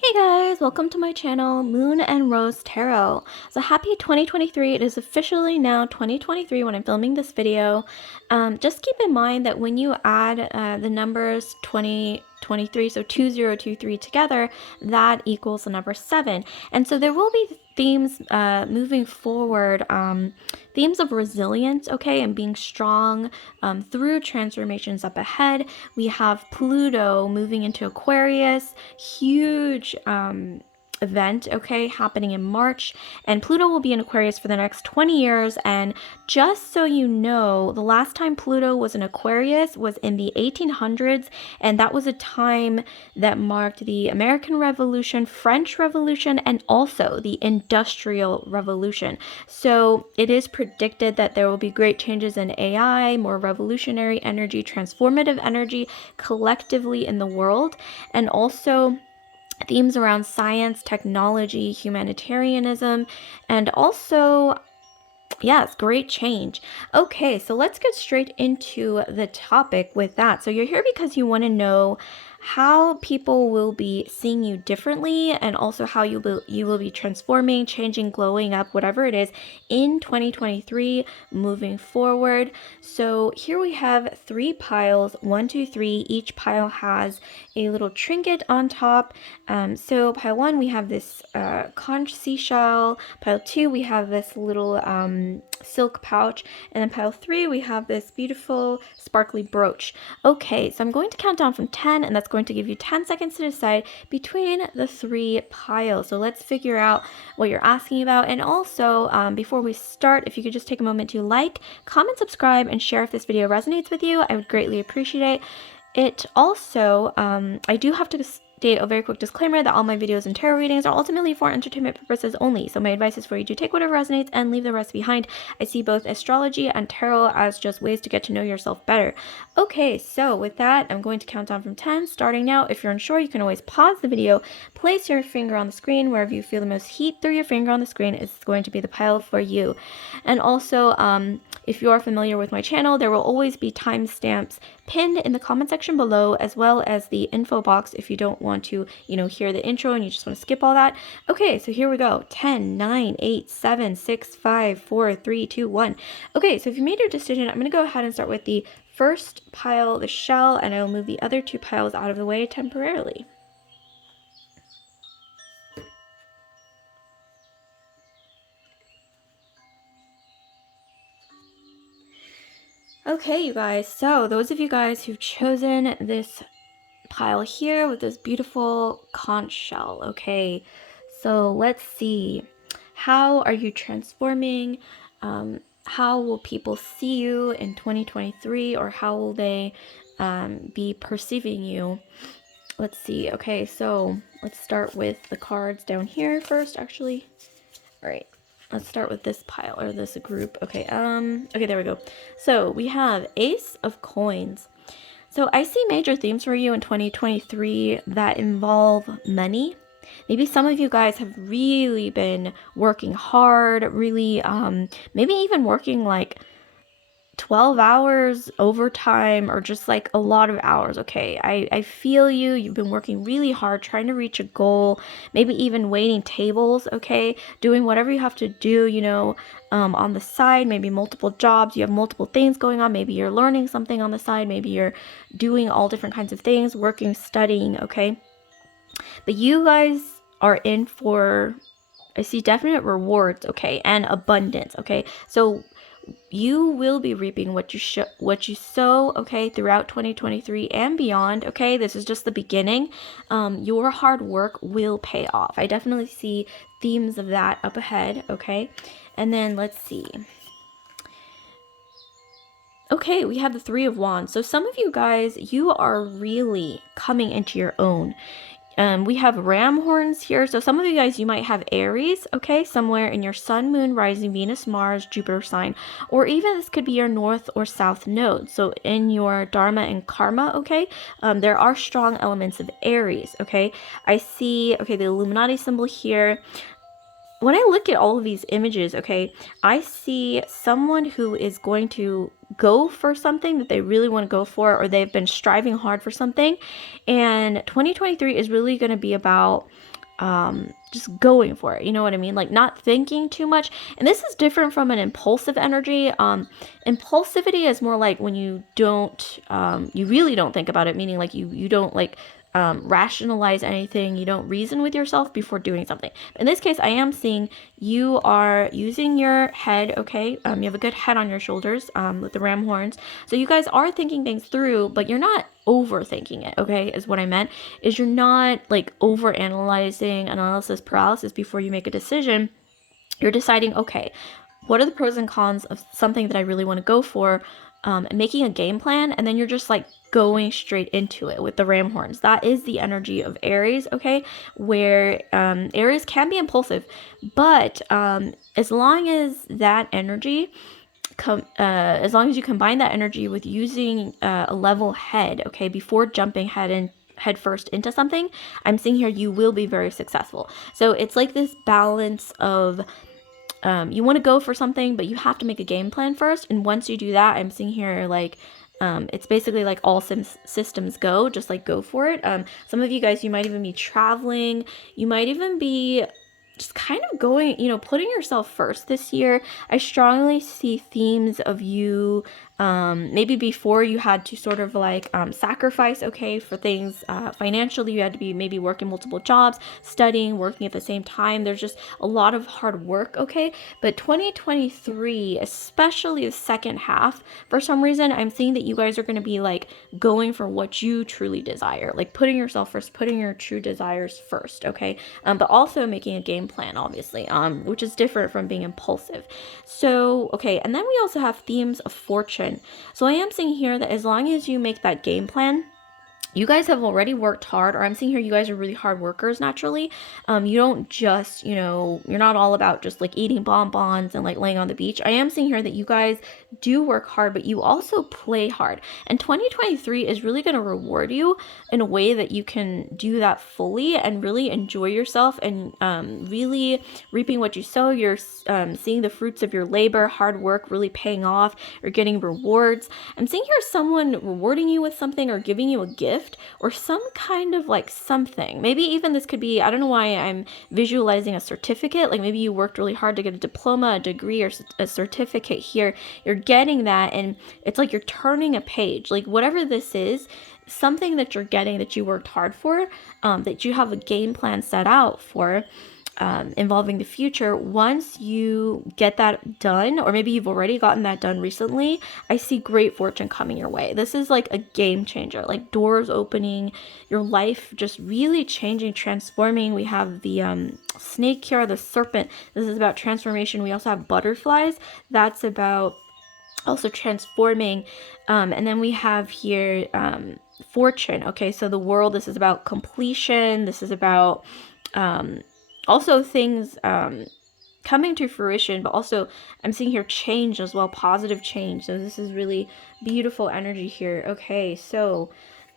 Hey guys, welcome to my channel, Moon and Rose Tarot. So happy 2023. It is officially now 2023 when I'm filming this video. Just keep in mind that when you add the numbers 2023, so 2023 together, that equals the number 7. And so there will be themes moving forward, themes of resilience, okay, and being strong through transformations up ahead. We have Pluto moving into Aquarius, huge event, okay, happening in March, and Pluto will be in Aquarius for the next 20 years. And just so you know, the last time Pluto was in Aquarius was in the 1800s, and that was a time that marked the American Revolution, French Revolution, and also the Industrial Revolution. So it is predicted that there will be great changes in AI, more revolutionary energy, transformative energy collectively in the world, and also themes around science, technology, humanitarianism, and also, yes, great change. Okay, so let's get straight into the topic with that. So you're here because you want to know how people will be seeing you differently, and also how you will be transforming, changing, glowing up, whatever it is, in 2023 moving forward. So here we have 3 piles, 1, 2, 3. Each pile has a little trinket on top. So pile 1, we have this conch seashell. Pile 2, we have this little silk pouch, and then pile 3, we have this beautiful sparkly brooch. Okay, so I'm going to count down from 10, and that's going to give you 10 seconds to decide between the 3 piles. So let's figure out what you're asking about. And also, before we start, if you could just take a moment to like, comment, subscribe, and share if this video resonates with you, I would greatly appreciate it. Also, I do have to state a very quick disclaimer that all my videos and tarot readings are ultimately for entertainment purposes only, so my advice is for you to take whatever resonates and leave the rest behind. I see both astrology and tarot as just ways to get to know yourself better. Okay, so with that, I'm going to count down from 10, starting now. If you're unsure, you can always pause the video, place your finger on the screen. Wherever you feel the most heat through your finger on the screen is going to be the pile for you. And also, if you are familiar with my channel, there will always be timestamps pinned in the comment section below, as well as the info box if you don't want to, hear the intro and you just want to skip all that. Okay, so here we go. 10, 9, 8, 7, 6, 5, 4, 3, 2, 1. Okay, so if you made your decision, I'm going to go ahead and start with the first pile, the shell, and I will move the other 2 piles out of the way temporarily. Okay, you guys, so those of you guys who've chosen this pile here with this beautiful conch shell, okay, so let's see. How are you transforming? How will people see you in 2023, or how will they be perceiving you? Let's see. Okay, so let's start with the cards down here first, actually. All right. Let's start with this pile, or this group. Okay, okay, there we go. So we have Ace of Coins. So I see major themes for you in 2023 that involve money. Maybe some of you guys have really been working hard, really, maybe even working like 12 hours overtime, or just like a lot of hours. Okay, I feel you. You've been working really hard trying to reach a goal, maybe even waiting tables, okay, doing whatever you have to do, on the side, maybe multiple jobs. You have multiple things going on. Maybe you're learning something on the side. Maybe you're doing all different kinds of things, working, studying, okay? But you guys are in for, I see definite rewards, okay, and abundance, okay? So you will be reaping what you sow, okay, throughout 2023 and beyond, okay? This is just the beginning. Your hard work will pay off. I definitely see themes of that up ahead, okay? And then let's see. Okay, we have the 3 of Wands. So some of you guys, you are really coming into your own. We have ram horns here. So some of you guys, you might have Aries, okay, somewhere in your sun, moon, rising, Venus, Mars, Jupiter sign, or even this could be your north or south node. So in your Dharma and Karma, okay, there are strong elements of Aries, okay. I see, okay, the Illuminati symbol here. When I look at all of these images, okay, I see someone who is going to go for something that they really want to go for, or they've been striving hard for something. And 2023 is really going to be about just going for it. You know what I mean? Like not thinking too much. And this is different from an impulsive energy. Impulsivity is more like when you don't, you really don't think about it, meaning like you don't like rationalize anything. You don't reason with yourself before doing something. In this case, I am seeing you are using your head. Okay. You have a good head on your shoulders, with the ram horns. So you guys are thinking things through, but you're not overthinking it. Okay. Is what I meant, is you're not like over analyzing, analysis paralysis before you make a decision. You're deciding, okay, what are the pros and cons of something that I really want to go for, and making a game plan, and then you're just like going straight into it with the ram horns. That is the energy of Aries, okay? Where Aries can be impulsive, but as long as that energy, as long as you combine that energy with using a level head, okay, before jumping head first into something, I'm seeing here you will be very successful. So it's like this balance of you want to go for something, but you have to make a game plan first. And once you do that, I'm seeing here like it's basically like all systems go, just like go for it. Some of you guys, you might even be traveling. You might even be just kind of going, putting yourself first this year. I strongly see themes of you, maybe before you had to sort of like sacrifice, okay, for things financially. You had to be maybe working multiple jobs, studying, working at the same time. There's just a lot of hard work, okay? But 2023, especially the second half, for some reason, I'm seeing that you guys are going to be like going for what you truly desire, like putting yourself first, putting your true desires first, okay? But also making a game plan, obviously, which is different from being impulsive. So, okay, and then we also have themes of fortune. So I am seeing here that as long as you make that game plan, you guys have already worked hard, or I'm seeing here you guys are really hard workers naturally. You don't just, you're not all about just like eating bonbons and like laying on the beach. I am seeing here that you guys do work hard, but you also play hard. And 2023 is really going to reward you in a way that you can do that fully and really enjoy yourself, and really reaping what you sow. You're seeing the fruits of your labor, hard work really paying off. You're getting rewards. I'm seeing here someone rewarding you with something or giving you a gift or some kind of like something. Maybe even this could be, I don't know why I'm visualizing a certificate. Like maybe you worked really hard to get a diploma, a degree, or a certificate here. You're getting that, and it's like you're turning a page. Like whatever this is, something that you're getting that you worked hard for, that you have a game plan set out for, involving the future. Once you get that done, or maybe you've already gotten that done recently, I see great fortune coming your way. This is like a game changer, like doors opening, your life just really changing, transforming. We have the snake here, the serpent. This is about transformation. We also have butterflies. That's about also transforming. And then we have here fortune. Okay, so the world, this is about completion. This is about also things coming to fruition, but also I'm seeing here change as well, positive change. So this is really beautiful energy here. Okay, so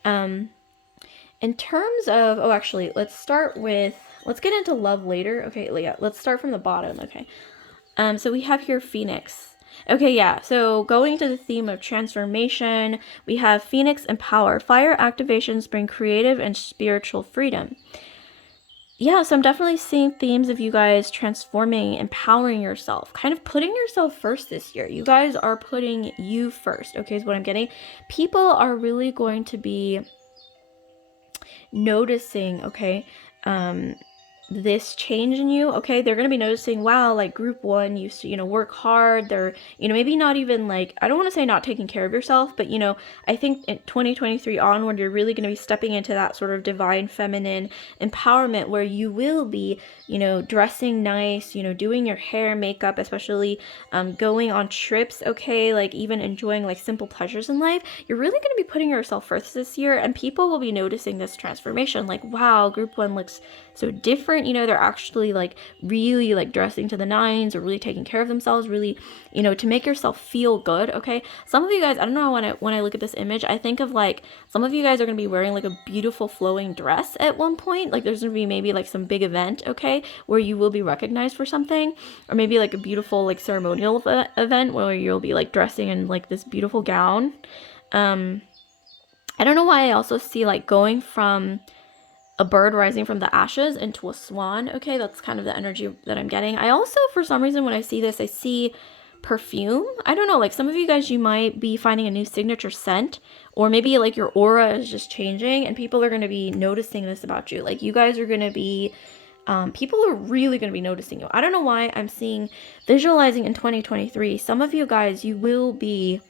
in terms of, oh, actually, let's get into love later. Okay, yeah, let's start from the bottom. Okay, so we have here Phoenix. Okay, yeah, so going to the theme of transformation, we have Phoenix and power. Fire activations bring creative and spiritual freedom. Yeah, so I'm definitely seeing themes of you guys transforming, empowering yourself, kind of putting yourself first this year. You guys are putting you first, okay, is what I'm getting. People are really going to be noticing, okay, this change in you. Okay, they're going to be noticing, wow, like group one used to, work hard. They're, maybe not even like, I don't want to say not taking care of yourself, but I think in 2023 onward, you're really going to be stepping into that sort of divine feminine empowerment where you will be, dressing nice, doing your hair, makeup, especially going on trips, okay, like even enjoying like simple pleasures in life. You're really going to be putting yourself first this year, and people will be noticing this transformation. Like, wow, group one looks so different different. You know, they're actually like really like dressing to the nines or really taking care of themselves, really, you know, to make yourself feel good. Okay. Some of you guys, I don't know, when I look at this image, I think of like some of you guys are going to be wearing like a beautiful flowing dress at one point. Like there's going to be maybe like some big event, okay, where you will be recognized for something, or maybe like a beautiful like ceremonial event where you'll be like dressing in like this beautiful gown. I don't know why I also see like going from a bird rising from the ashes into a swan. Okay, that's kind of the energy that I'm getting. I also, for some reason, when I see this, I see perfume. I don't know, like some of you guys, you might be finding a new signature scent, or maybe like your aura is just changing and people are going to be noticing this about you. Like you guys are going to be, people are really going to be noticing you. I don't know why I'm seeing, visualizing in 2023, some of you guys, you will be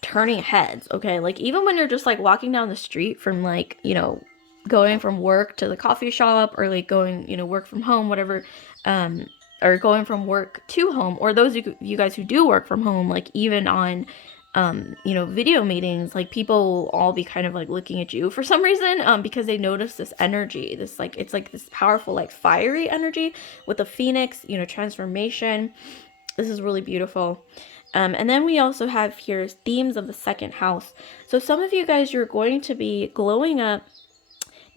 turning heads, okay? Like even when you're just like walking down the street from like, you know, going from work to the coffee shop, or like going, you know, work from home, whatever, or going from work to home, or those of you guys who do work from home, like even on you know, video meetings, like people will all be kind of like looking at you for some reason, because they notice this energy, this like, it's like this powerful like fiery energy with the phoenix, you know, transformation. This is really beautiful. And then we also have here themes of the second house. So some of you guys, you're going to be glowing up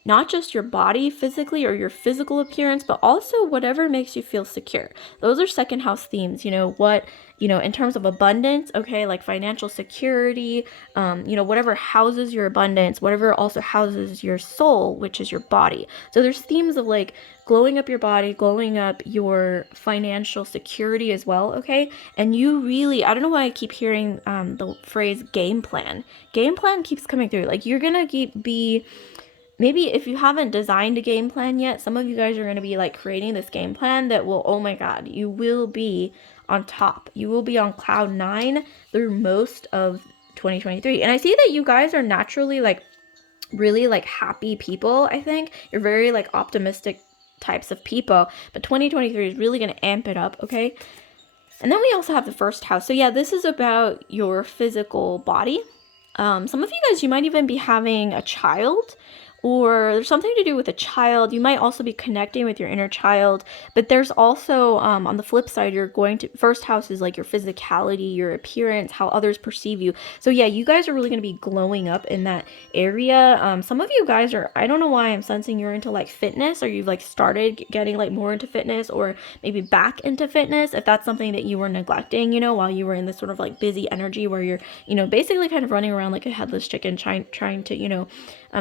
not just your body physically or your physical appearance, but also whatever makes you feel secure. Those are second house themes. You know, what, you know, in terms of abundance, okay, like financial security, you know, whatever houses your abundance, whatever also houses your soul, which is your body. So there's themes of like glowing up your body, glowing up your financial security as well, okay? And you really, I don't know why I keep hearing the phrase game plan. Game plan keeps coming through. Like you're gonna be, maybe if you haven't designed a game plan yet, some of you guys are going to be like creating this game plan that will, oh my God, you will be on top. You will be on cloud 9 through most of 2023. And I see that you guys are naturally like really like happy people. I think you're very like optimistic types of people, but 2023 is really going to amp it up, okay? And then we also have the first house. So yeah, this is about your physical body. Some of you guys, you might even be having a child, or there's something to do with a child. You might also be connecting with your inner child, but there's also, on the flip side, you're going to, first house is like your physicality, your appearance, how others perceive you. So yeah, you guys are really going to be glowing up in that area. Some of you guys are, I don't know why I'm sensing you're into like fitness, or you've like started getting like more into fitness, or maybe back into fitness, if that's something that you were neglecting, you know, while you were in this sort of like busy energy where you're, you know, basically kind of running around like a headless chicken, trying to, you know,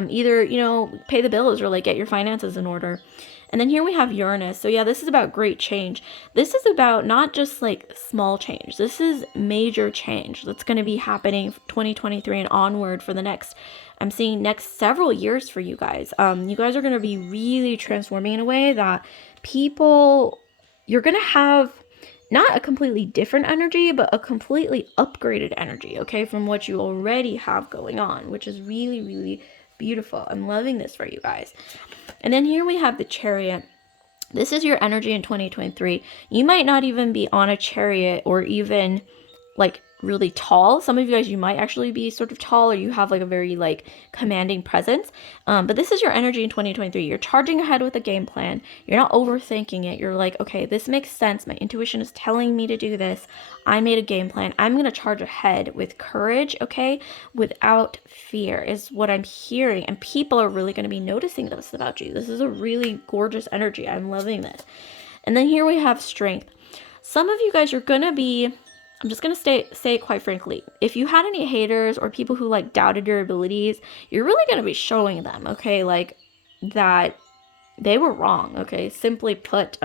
either, you know, pay the bills or like get your finances in order. And then here we have Uranus. So yeah, this is about great change. This is about not just like small change. This is major change that's going to be happening 2023 and onward for the next, I'm seeing next several years for you guys. You guys are going to be really transforming in a way that people, you're going to have not a completely different energy, but a completely upgraded energy, okay, from what you already have going on, which is really, really beautiful. I'm loving this for you guys. And then here we have the Chariot. This is your energy in 2023. You might not even be on a chariot or even like really tall. Some of you guys, you might actually be sort of tall, or you have like a very like commanding presence. But this is your energy in 2023. You're charging ahead with a game plan. You're not overthinking it. You're like, okay, this makes sense. My intuition is telling me to do this. I made a game plan. I'm going to charge ahead with courage, okay? Without fear is what I'm hearing. And people are really going to be noticing this about you. This is a really gorgeous energy. I'm loving this. And then here we have strength. Some of you guys, you're going to be, I'm just going to say quite frankly, if you had any haters or people who like doubted your abilities, you're really going to be showing them, okay, like that they were wrong, okay? Simply put,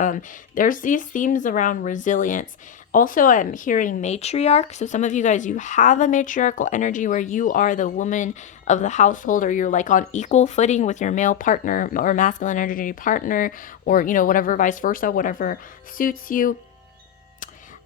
there's these themes around resilience. Also, I'm hearing matriarch. So some of you guys, you have a matriarchal energy where you are the woman of the household, or you're like on equal footing with your male partner or masculine energy partner, or, you know, whatever, vice versa, whatever suits you.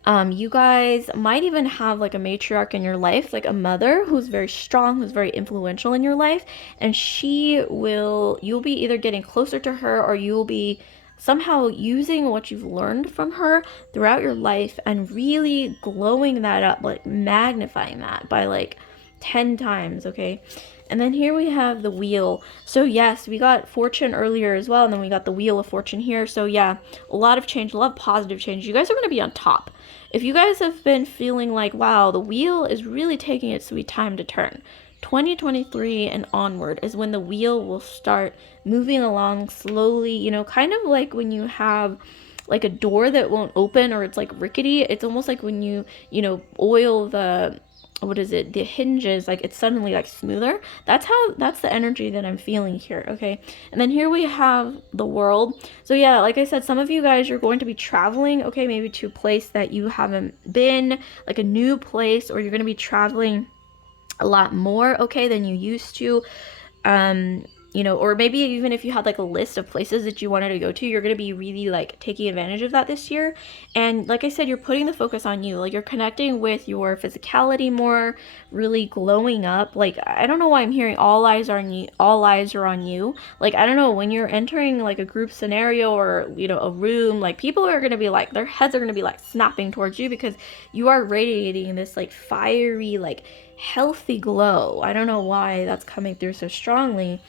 You guys might even have like a matriarch in your life, like a mother who's very strong, who's very influential in your life, and you'll be either getting closer to her, or you'll be somehow using what you've learned from her throughout your life and really glowing that up, like magnifying that by like 10 times, okay? And then here we have the wheel. So yes, we got fortune earlier as well, and then we got the wheel of fortune here. So yeah, a lot of change, a lot of positive change. You guys are going to be on top. If you guys have been feeling like, wow, the wheel is really taking its sweet time to turn, 2023 and onward is when the wheel will start moving along slowly, you know, kind of like when you have like a door that won't open or it's like rickety. It's almost like when you know, oil the, what is it, the hinges, like it's suddenly like smoother. That's the energy that I'm feeling here. Okay, and then here we have the world. So yeah, like I said, some of you guys, you're going to be traveling, okay, maybe to a place that you haven't been, like a new place, or you're going to be traveling a lot more, okay, than you used to. You know, or maybe even if you had like a list of places that you wanted to go to, you're going to be really like taking advantage of that this year. And like I said, you're putting the focus on you, like you're connecting with your physicality more, really glowing up. Like, I don't know why I'm hearing all eyes are on you, all eyes are on you. Like, I don't know, when you're entering like a group scenario or, you know, a room, like people are going to be like, their heads are going to be like snapping towards you because you are radiating this like fiery, like healthy glow. I don't know why that's coming through so strongly.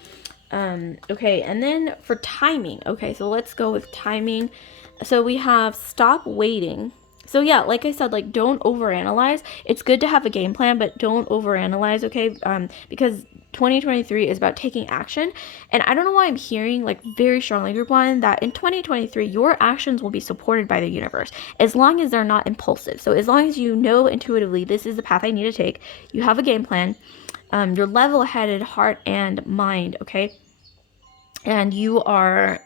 Okay, and then for timing, okay, so let's go with timing. So we have stop waiting. So yeah, like I said, like don't overanalyze. It's good to have a game plan, but don't overanalyze, okay? Because 2023 is about taking action. And I don't know why I'm hearing like very strongly, group one, that in 2023, your actions will be supported by the universe as long as they're not impulsive. So as long as you know intuitively, this is the path I need to take, you have a game plan, you're level-headed heart and mind, okay? And you are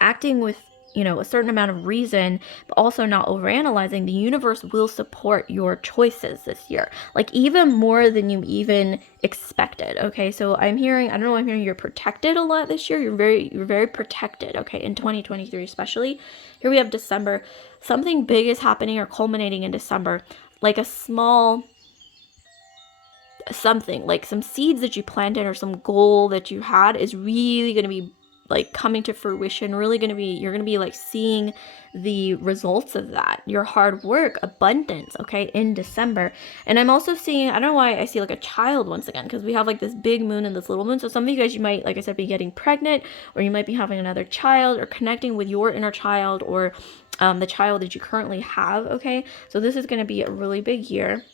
acting with, you know, a certain amount of reason, but also not overanalyzing, the universe will support your choices this year, like even more than you even expected. Okay, so I'm hearing, I don't know, I'm hearing you're protected a lot this year. You're very protected, okay, in 2023 especially. Here we have December. Something big is happening or culminating in December, like a small something, like some seeds that you planted or some goal that you had is really going to be like coming to fruition, really going to be, you're going to be like seeing the results of that, your hard work, abundance, okay, in December. And I'm also seeing, I don't know why I see like a child once again, because we have like this big moon and this little moon. So some of you guys, you might, like I said, be getting pregnant, or you might be having another child, or connecting with your inner child, or the child that you currently have, okay? So this is going to be a really big year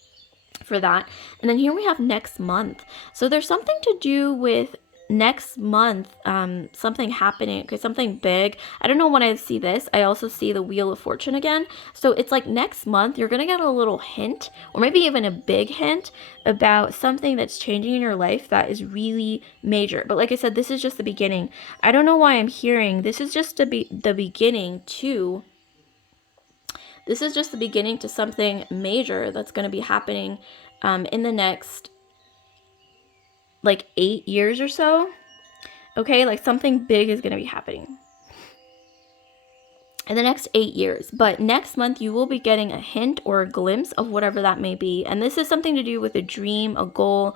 for that. And then here we have next month. So there's something to do with next month, something happening, okay, something big. I don't know when I see this. I also see the Wheel of Fortune again. So it's like next month, you're going to get a little hint, or maybe even a big hint about something that's changing in your life that is really major. But like I said, this is just the beginning. I don't know why I'm hearing this is just the beginning to this is just the beginning to something major that's going to be happening in the next like 8 years or so. Okay, like something big is going to be happening in the next 8 years. But next month, you will be getting a hint or a glimpse of whatever that may be. And this is something to do with a dream, a goal,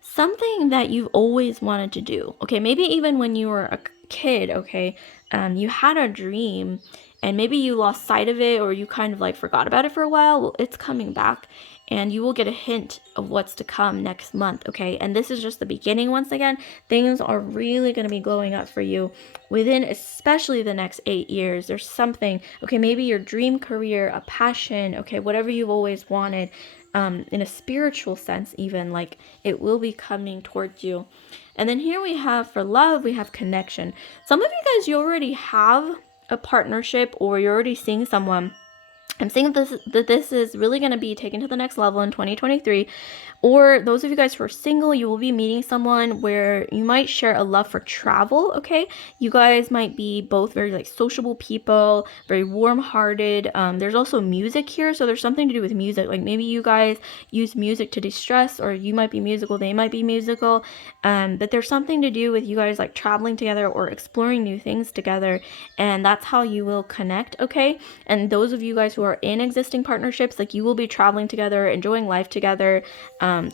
something that you've always wanted to do. Okay, maybe even when you were a kid, okay, you had a dream and maybe you lost sight of it, or you kind of like forgot about it for a while. Well, it's coming back, and you will get a hint of what's to come next month, okay? And this is just the beginning. Once again, things are really going to be glowing up for you within especially the next 8 years. There's something, okay, maybe your dream career, a passion, okay, whatever you've always wanted, in a spiritual sense even, like it will be coming towards you. And then here we have, for love, we have connection. Some of you guys, you already have a partnership, or you're already seeing someone. I'm saying that this is really going to be taken to the next level in 2023. Or those of you guys who are single, you will be meeting someone where you might share a love for travel, okay? You guys might be both very like sociable people, very warm-hearted. There's also music here, so there's something to do with music. Like maybe you guys use music to distress, or you might be musical, they might be musical. But there's something to do with you guys like traveling together or exploring new things together, and that's how you will connect, okay? And those of you guys who are in existing partnerships, like you will be traveling together, enjoying life together,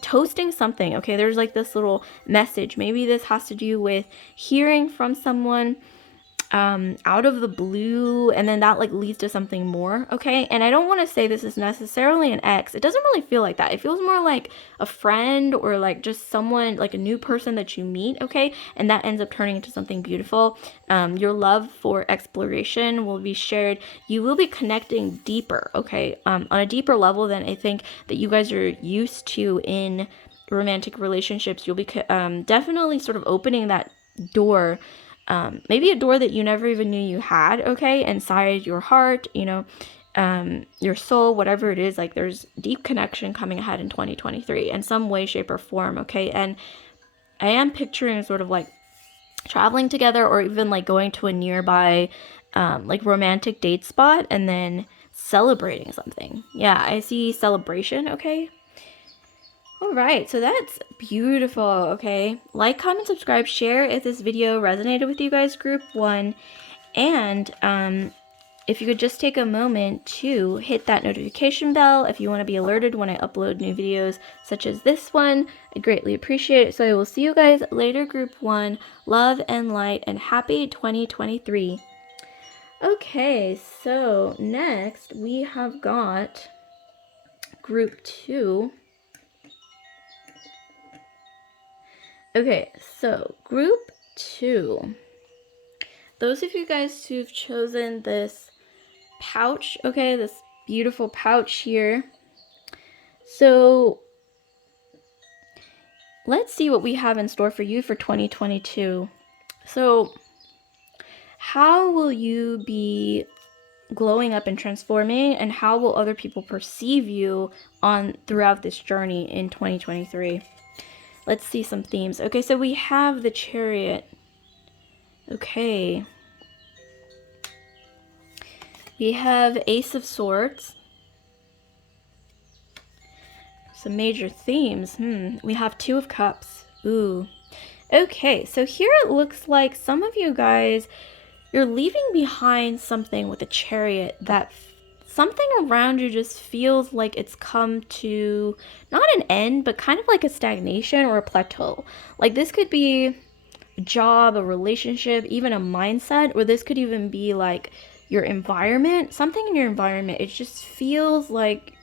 toasting something, okay? There's like this little message. Maybe this has to do with hearing from someone, out of the blue, and then that like leads to something more, okay? And I don't want to say this is necessarily an ex. It doesn't really feel like that. It feels more like a friend, or like just someone, like a new person that you meet, okay? And that ends up turning into something beautiful. Your love for exploration will be shared. You will be connecting deeper, okay? On a deeper level than I think that you guys are used to in romantic relationships. You'll be definitely sort of opening that door, maybe a door that you never even knew you had, okay, inside your heart, you know, your soul, whatever it is. Like, there's deep connection coming ahead in 2023 in some way, shape, or form, okay? And I am picturing sort of like traveling together, or even like going to a nearby like romantic date spot and then celebrating something. Yeah, I see celebration, okay? All right, so that's beautiful, okay? Like, comment, subscribe, share if this video resonated with you guys, group 1. And if you could just take a moment to hit that notification bell if you want to be alerted when I upload new videos such as this one. I greatly appreciate it. So I will see you guys later, group 1. Love and light, and happy 2023. Okay, so next we have got group 2. Okay, so group 2. Those of you guys who've chosen this pouch, okay, this beautiful pouch here. So let's see what we have in store for you for 2022. So how will you be glowing up and transforming, and how will other people perceive you throughout this journey in 2023? Let's see some themes. Okay, so we have the Chariot. Okay. We have Ace of Swords. Some major themes. We have Two of Cups. Ooh. Okay, so here it looks like some of you guys, you're leaving behind something with the Chariot, that something around you just feels like it's come to not an end, but kind of like a stagnation or a plateau. Like, this could be a job, a relationship, even a mindset, or this could even be like your environment. Something in your environment, it just feels like,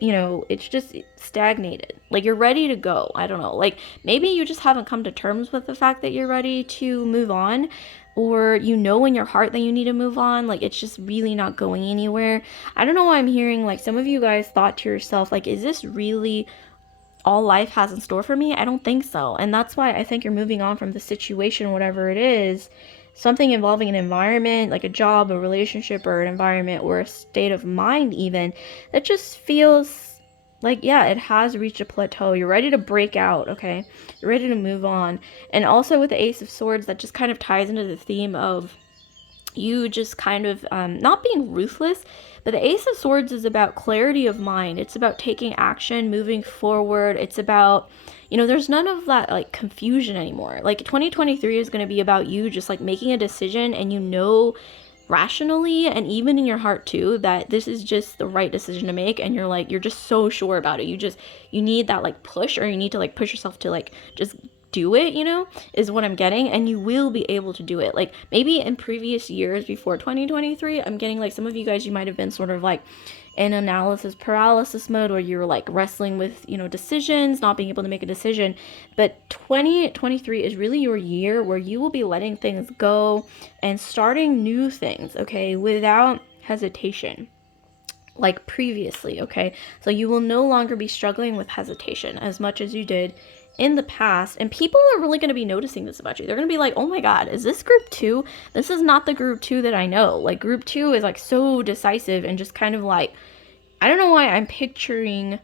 you know, it's just stagnated. Like, you're ready to go. I don't know. Like, maybe you just haven't come to terms with the fact that you're ready to move on, or you know in your heart that you need to move on. Like, it's just really not going anywhere. I don't know why I'm hearing like some of you guys thought to yourself, like, is this really all life has in store for me? I don't think so. And that's why I think you're moving on from the situation, whatever it is. Something involving an environment, like a job, a relationship, or an environment, or a state of mind even, that just feels like, yeah, it has reached a plateau. You're ready to break out, okay? You're ready to move on. And also with the Ace of Swords, that just kind of ties into the theme of you just kind of not being ruthless, but the Ace of Swords is about clarity of mind. It's about taking action, moving forward. It's about, you know, there's none of that like confusion anymore. Like, 2023 is going to be about you just like making a decision, and you know rationally and even in your heart too that this is just the right decision to make, and you're just so sure about it. You need that like push, or you need to like push yourself to like just do it, you know, is what I'm getting. And you will be able to do it. Like, maybe in previous years before 2023, I'm getting like some of you guys, you might have been sort of like in analysis paralysis mode, where you're like wrestling with, you know, decisions, not being able to make a decision. But 2023 is really your year where you will be letting things go and starting new things, okay, without hesitation, like previously, okay? So you will no longer be struggling with hesitation as much as you did in the past. And people are really going to be noticing this about you. They're going to be like, oh my god, is this group 2? This is not the group 2 that I know. Like, group 2 is like so decisive and just kind of like, I don't know why I'm picturing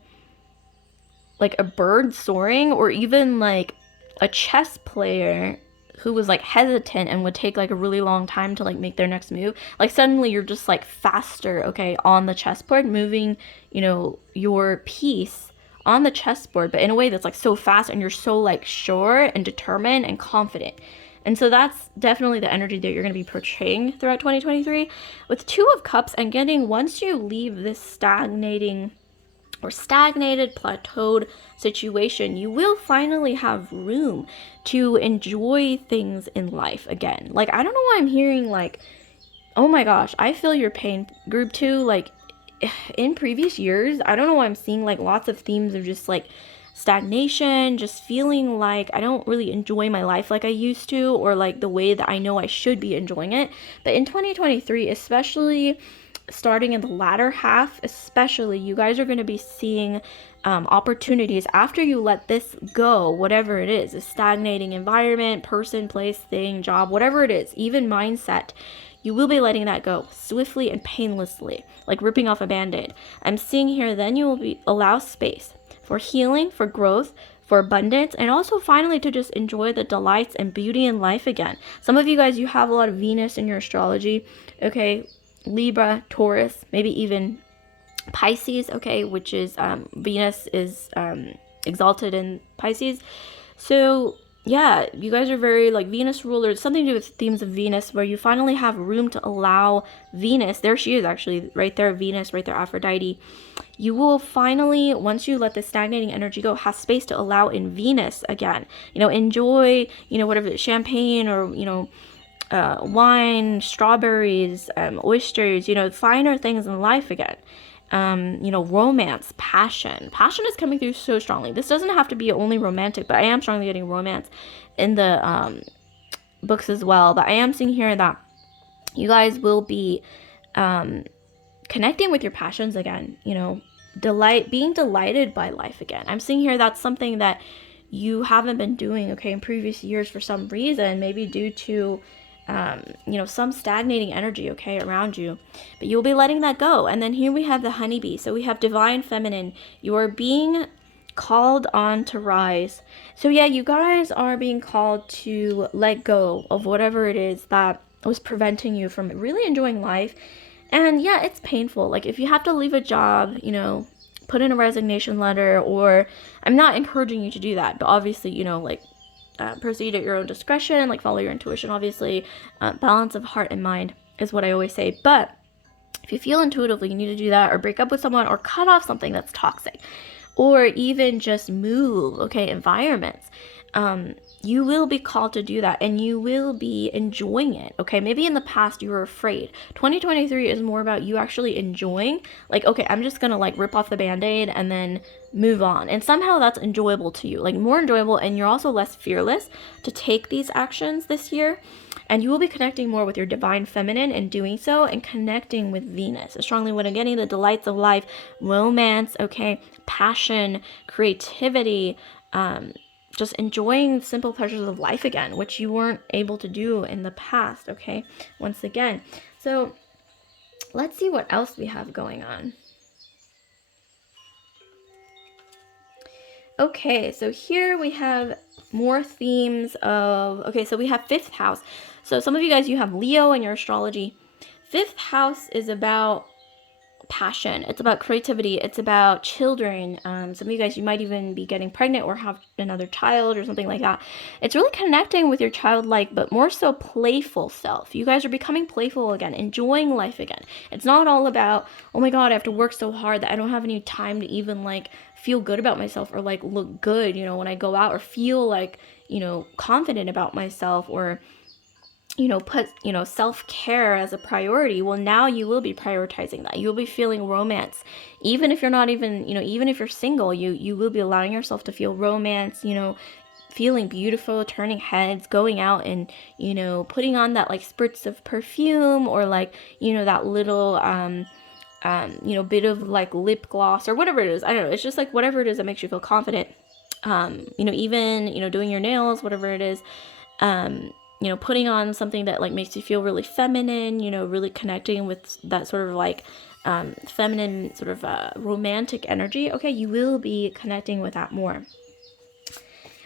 like a bird soaring, or even like a chess player who was like hesitant and would take like a really long time to like make their next move. Like, suddenly you're just like faster, okay, on the chessboard, moving, you know, your piece on the chessboard, but in a way that's like so fast, and you're so like sure and determined and confident. And so that's definitely the energy that you're going to be portraying throughout 2023. With Two of Cups, and getting, once you leave this stagnating or stagnated, plateaued situation, you will finally have room to enjoy things in life again. Like, I don't know why I'm hearing like, oh my gosh, I feel your pain, group 2. Like, in previous years, I don't know why I'm seeing like lots of themes of just like stagnation, just feeling like I don't really enjoy my life like I used to, or like the way that I know I should be enjoying it. But in 2023, especially starting in the latter half, especially, you guys are going to be seeing opportunities after you let this go, whatever it is, a stagnating environment, person, place, thing, job, whatever it is, even mindset. You will be letting that go swiftly and painlessly, like ripping off a band-aid. I'm seeing here, then you will be allow space for healing, for growth, for abundance, and also finally to just enjoy the delights and beauty in life again. Some of you guys, you have a lot of Venus in your astrology, okay? Libra, Taurus, maybe even Pisces, okay, which is Venus is exalted in Pisces. So yeah, you guys are very like Venus rulers, something to do with themes of Venus, where you finally have room to allow Venus, there she is actually, right there, Venus, right there, Aphrodite. You will finally, once you let the stagnating energy go, have space to allow in Venus again. You know, enjoy, you know, whatever, champagne or, you know, wine, strawberries, oysters, you know, finer things in life again. You know, romance, passion. Passion is coming through so strongly. This doesn't have to be only romantic, but I am strongly getting romance in the books as well. But I am seeing here that you guys will be connecting with your passions again, you know, being delighted by life again. I'm seeing here that's something that you haven't been doing, okay, in previous years for some reason, maybe due to you know, some stagnating energy, okay, around you, but you'll be letting that go. And then here we have the honeybee. So we have divine feminine. You are being called on to rise. So yeah, you guys are being called to let go of whatever it is that was preventing you from really enjoying life. And yeah, it's painful. Like, if you have to leave a job, you know, put in a resignation letter, or I'm not encouraging you to do that, but obviously, you know, like, proceed at your own discretion, like follow your intuition, obviously. Balance of heart and mind is what I always say. But if you feel intuitively you need to do that, or break up with someone, or cut off something that's toxic, or even just move, okay, environments, you will be called to do that, and you will be enjoying it, okay? Maybe in the past you were afraid. 2023 is more about you actually enjoying, like, okay, I'm just gonna like rip off the band-aid and then move on, and somehow that's enjoyable to you, like more enjoyable, and you're also less fearless to take these actions this year. And you will be connecting more with your divine feminine in doing so, and connecting with Venus strongly when getting the delights of life, romance, okay, passion, creativity, just enjoying simple pleasures of life again, which you weren't able to do in the past, okay, once again. So let's see what else we have going on. Okay, so here we have more themes of, okay, so we have 5th house. So some of you guys, you have Leo in your astrology. 5th house is about passion. It's about creativity. It's about children. Some of you guys, you might even be getting pregnant or have another child or something like that. It's really connecting with your childlike, but more so playful self. You guys are becoming playful again, enjoying life again. It's not all about, oh my God, I have to work so hard that I don't have any time to even like feel good about myself, or like look good, you know, when I go out, or feel like, you know, confident about myself, or, you know, put, you know, self-care as a priority. Well, now you will be prioritizing that. You'll be feeling romance. Even if you're not even, you know, even if you're single, you will be allowing yourself to feel romance, you know, feeling beautiful, turning heads, going out and, you know, putting on that like spritz of perfume, or like, you know, that little, you know, bit of like lip gloss or whatever it is. I don't know. It's just like whatever it is that makes you feel confident. You know, even, you know, doing your nails, whatever it is, you know, putting on something that like makes you feel really feminine, you know, really connecting with that sort of like feminine sort of romantic energy. Okay, you will be connecting with that more.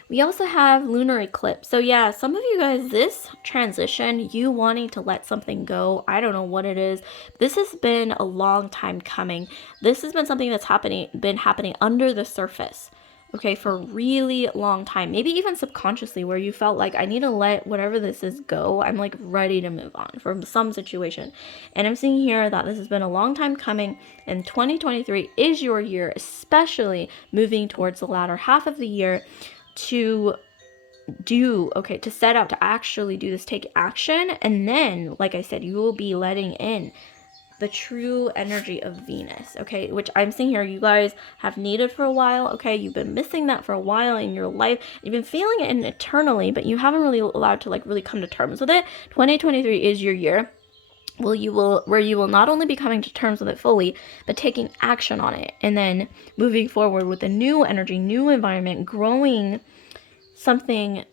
We also have lunar eclipse. So yeah, some of you guys, this transition, you wanting to let something go, I don't know what it is. This has been a long time coming. This has been something that's been happening under the surface. okay, for a really long time, maybe even subconsciously, where you felt like I need to let whatever this is go. I'm like ready to move on from some situation. And I'm seeing here that this has been a long time coming, and 2023 is your year, especially moving towards the latter half of the year, to to set out to actually do this, take action. And then, like I said, you will be letting in the true energy of Venus, okay, which I'm seeing here you guys have needed for a while, okay, you've been missing that for a while in your life, you've been feeling it internally, but you haven't really allowed to like really come to terms with it. 2023 is your year where you will not only be coming to terms with it fully, but taking action on it, and then moving forward with a new energy, new environment, growing something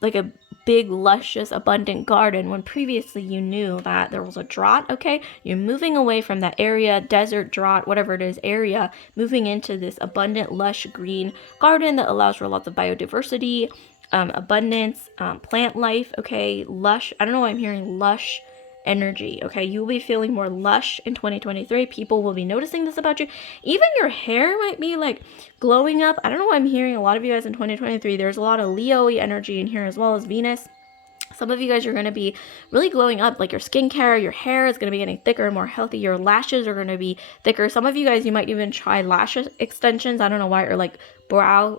like a big, luscious, abundant garden when previously you knew that there was a drought, okay? You're moving away from that area, desert, drought, whatever it is, area, moving into this abundant, lush, green garden that allows for lots of biodiversity, abundance, plant life, okay? Lush, I don't know why I'm hearing lush energy, okay? You will be feeling more lush in 2023. People will be noticing this about you. Even your hair might be like glowing up. I don't know why I'm hearing a lot of you guys in 2023. There's a lot of Leo-y energy in here as well as Venus. Some of you guys are going to be really glowing up, like your skincare, your hair is going to be getting thicker and more healthy. Your lashes are going to be thicker. Some of you guys, you might even try lash extensions. I don't know why, or like brow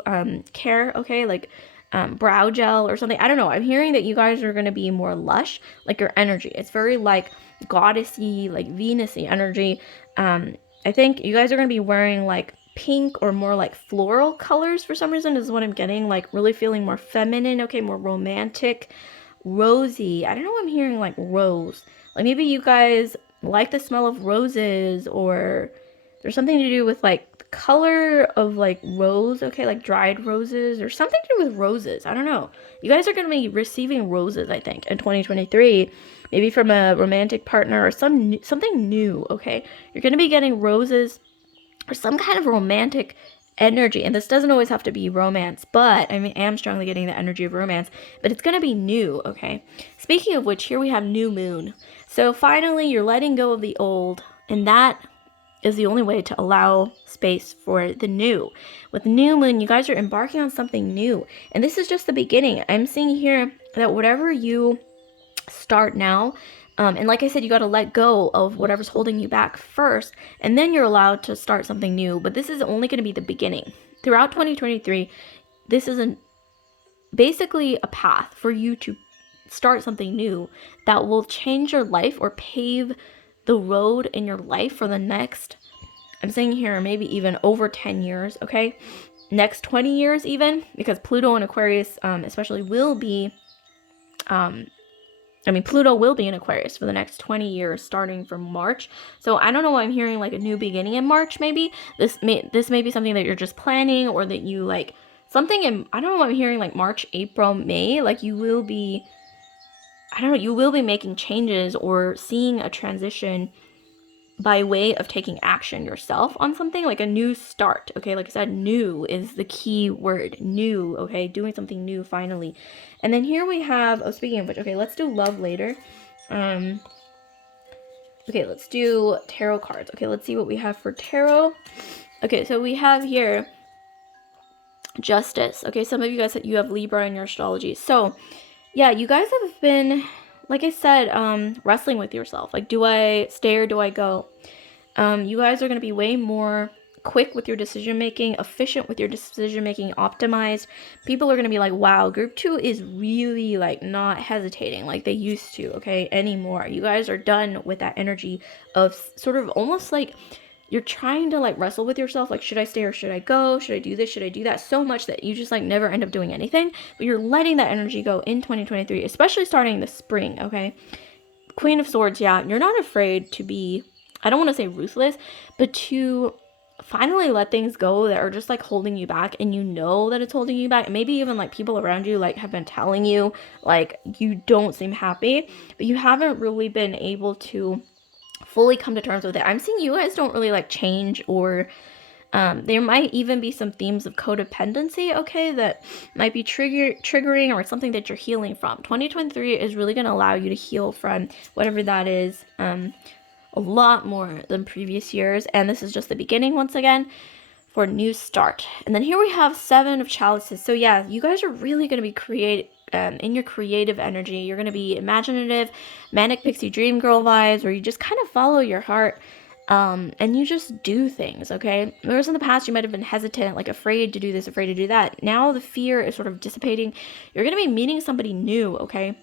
care, okay? Like brow gel or something. I don't know. I'm hearing that you guys are going to be more lush, like your energy. It's very like goddessy, like Venus-y energy. I think you guys are going to be wearing like pink or more like floral colors for some reason is what I'm getting. Like really feeling more feminine, okay, more romantic, rosy. I don't know why I'm hearing like rose. Like maybe you guys like the smell of roses, or there's something to do with like color of like rose, okay, like dried roses or something to do with roses. I don't know. You guys are going to be receiving roses, I think, in 2023, maybe from a romantic partner or something new, okay? You're going to be getting roses or some kind of romantic energy. And this doesn't always have to be romance, but I am strongly getting the energy of romance, but it's going to be new, okay? Speaking of which, here we have new moon. So finally, you're letting go of the old, and that is the only way to allow space for the new. With new moon, you guys are embarking on something new, and this is just the beginning. I'm seeing here that whatever you start now, and like I said, you got to let go of whatever's holding you back first, and then you're allowed to start something new. But this is only going to be the beginning. Throughout 2023, this is basically a path for you to start something new that will change your life or pave the road in your life for the next, I'm saying here, maybe even over 10 years, okay? Next 20 years even, because Pluto and Aquarius especially will be, Pluto will be in Aquarius for the next 20 years, starting from March. So I don't know why I'm hearing like a new beginning in March, maybe. This may be something that you're just planning, or that you like something in, I don't know why I'm hearing like March, April, May, like you will be, you will be making changes or seeing a transition by way of taking action yourself on something, like a new start, okay? Like I said, new is the key word, new, okay? Doing something new finally. And then here we have, speaking of which, okay, let's do love later. Okay, let's do tarot cards. Okay, let's see what we have for tarot. Okay, so we have here Justice. Okay, some of you guys, you have Libra in your astrology. So yeah, you guys have been, like I said, wrestling with yourself. Like, do I stay or do I go? You guys are going to be way more quick with your decision making, efficient with your decision making, optimized. People are going to be like, wow, group 2 is really like not hesitating like they used to, okay, anymore. You guys are done with that energy of sort of almost like you're trying to like wrestle with yourself, like, should I stay or should I go? Should I do this? Should I do that? So much that you just like never end up doing anything, but you're letting that energy go in 2023, especially starting the spring, okay? Queen of Swords, yeah, you're not afraid to be, I don't want to say ruthless, but to finally let things go that are just like holding you back, and you know that it's holding you back. Maybe even like people around you like have been telling you like you don't seem happy, but you haven't really been able to fully come to terms with it. I'm seeing you guys don't really like change, or there might even be some themes of codependency, okay, that might be triggering, or something that you're healing from. 2023 is really going to allow you to heal from whatever that is, a lot more than previous years, and this is just the beginning once again. for a new start. And then here we have 7 of chalices. So yeah, you guys are really going to be in your creative energy. You're going to be imaginative, manic pixie dream girl vibes, where you just kind of follow your heart, and you just do things, okay? Whereas in the past, you might have been hesitant, like afraid to do this, afraid to do that. Now the fear is sort of dissipating. You're going to be meeting somebody new, okay?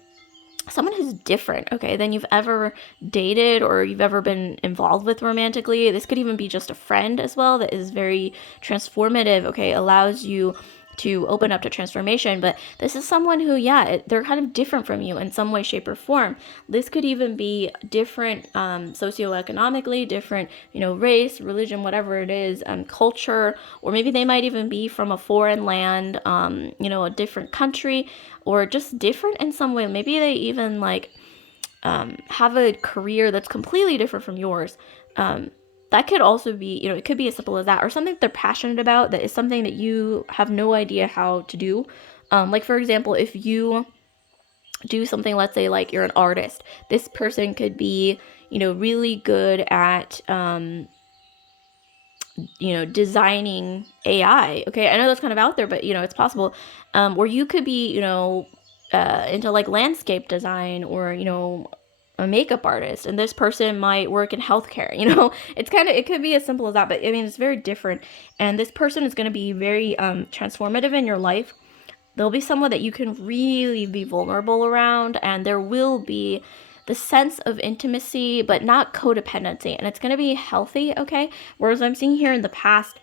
Someone who's different, okay, than you've ever dated or you've ever been involved with romantically. This could even be just a friend as well that is very transformative, okay, allows you to open up to transformation. But this is someone who, yeah, they're kind of different from you in some way, shape, or form. This could even be different socioeconomically, different, race, religion, whatever it is, culture, or maybe they might even be from a foreign land, a different country, or just different in some way. Maybe they even have a career that's completely different from yours. That could also be, it could be as simple as that, or something that they're passionate about that is something that you have no idea how to do. Like, for example, if you do something, let's say, like you're an artist, this person could be, really good at, designing AI. Okay, I know that's kind of out there, but, it's possible. Or you could be, into like landscape design, or, a makeup artist, and this person might work in healthcare. It could be as simple as that, but I mean, it's very different. And this person is going to be very transformative in your life. There'll be someone that you can really be vulnerable around, and there will be the sense of intimacy, but not codependency, and it's going to be healthy, okay? Whereas I'm seeing here in the past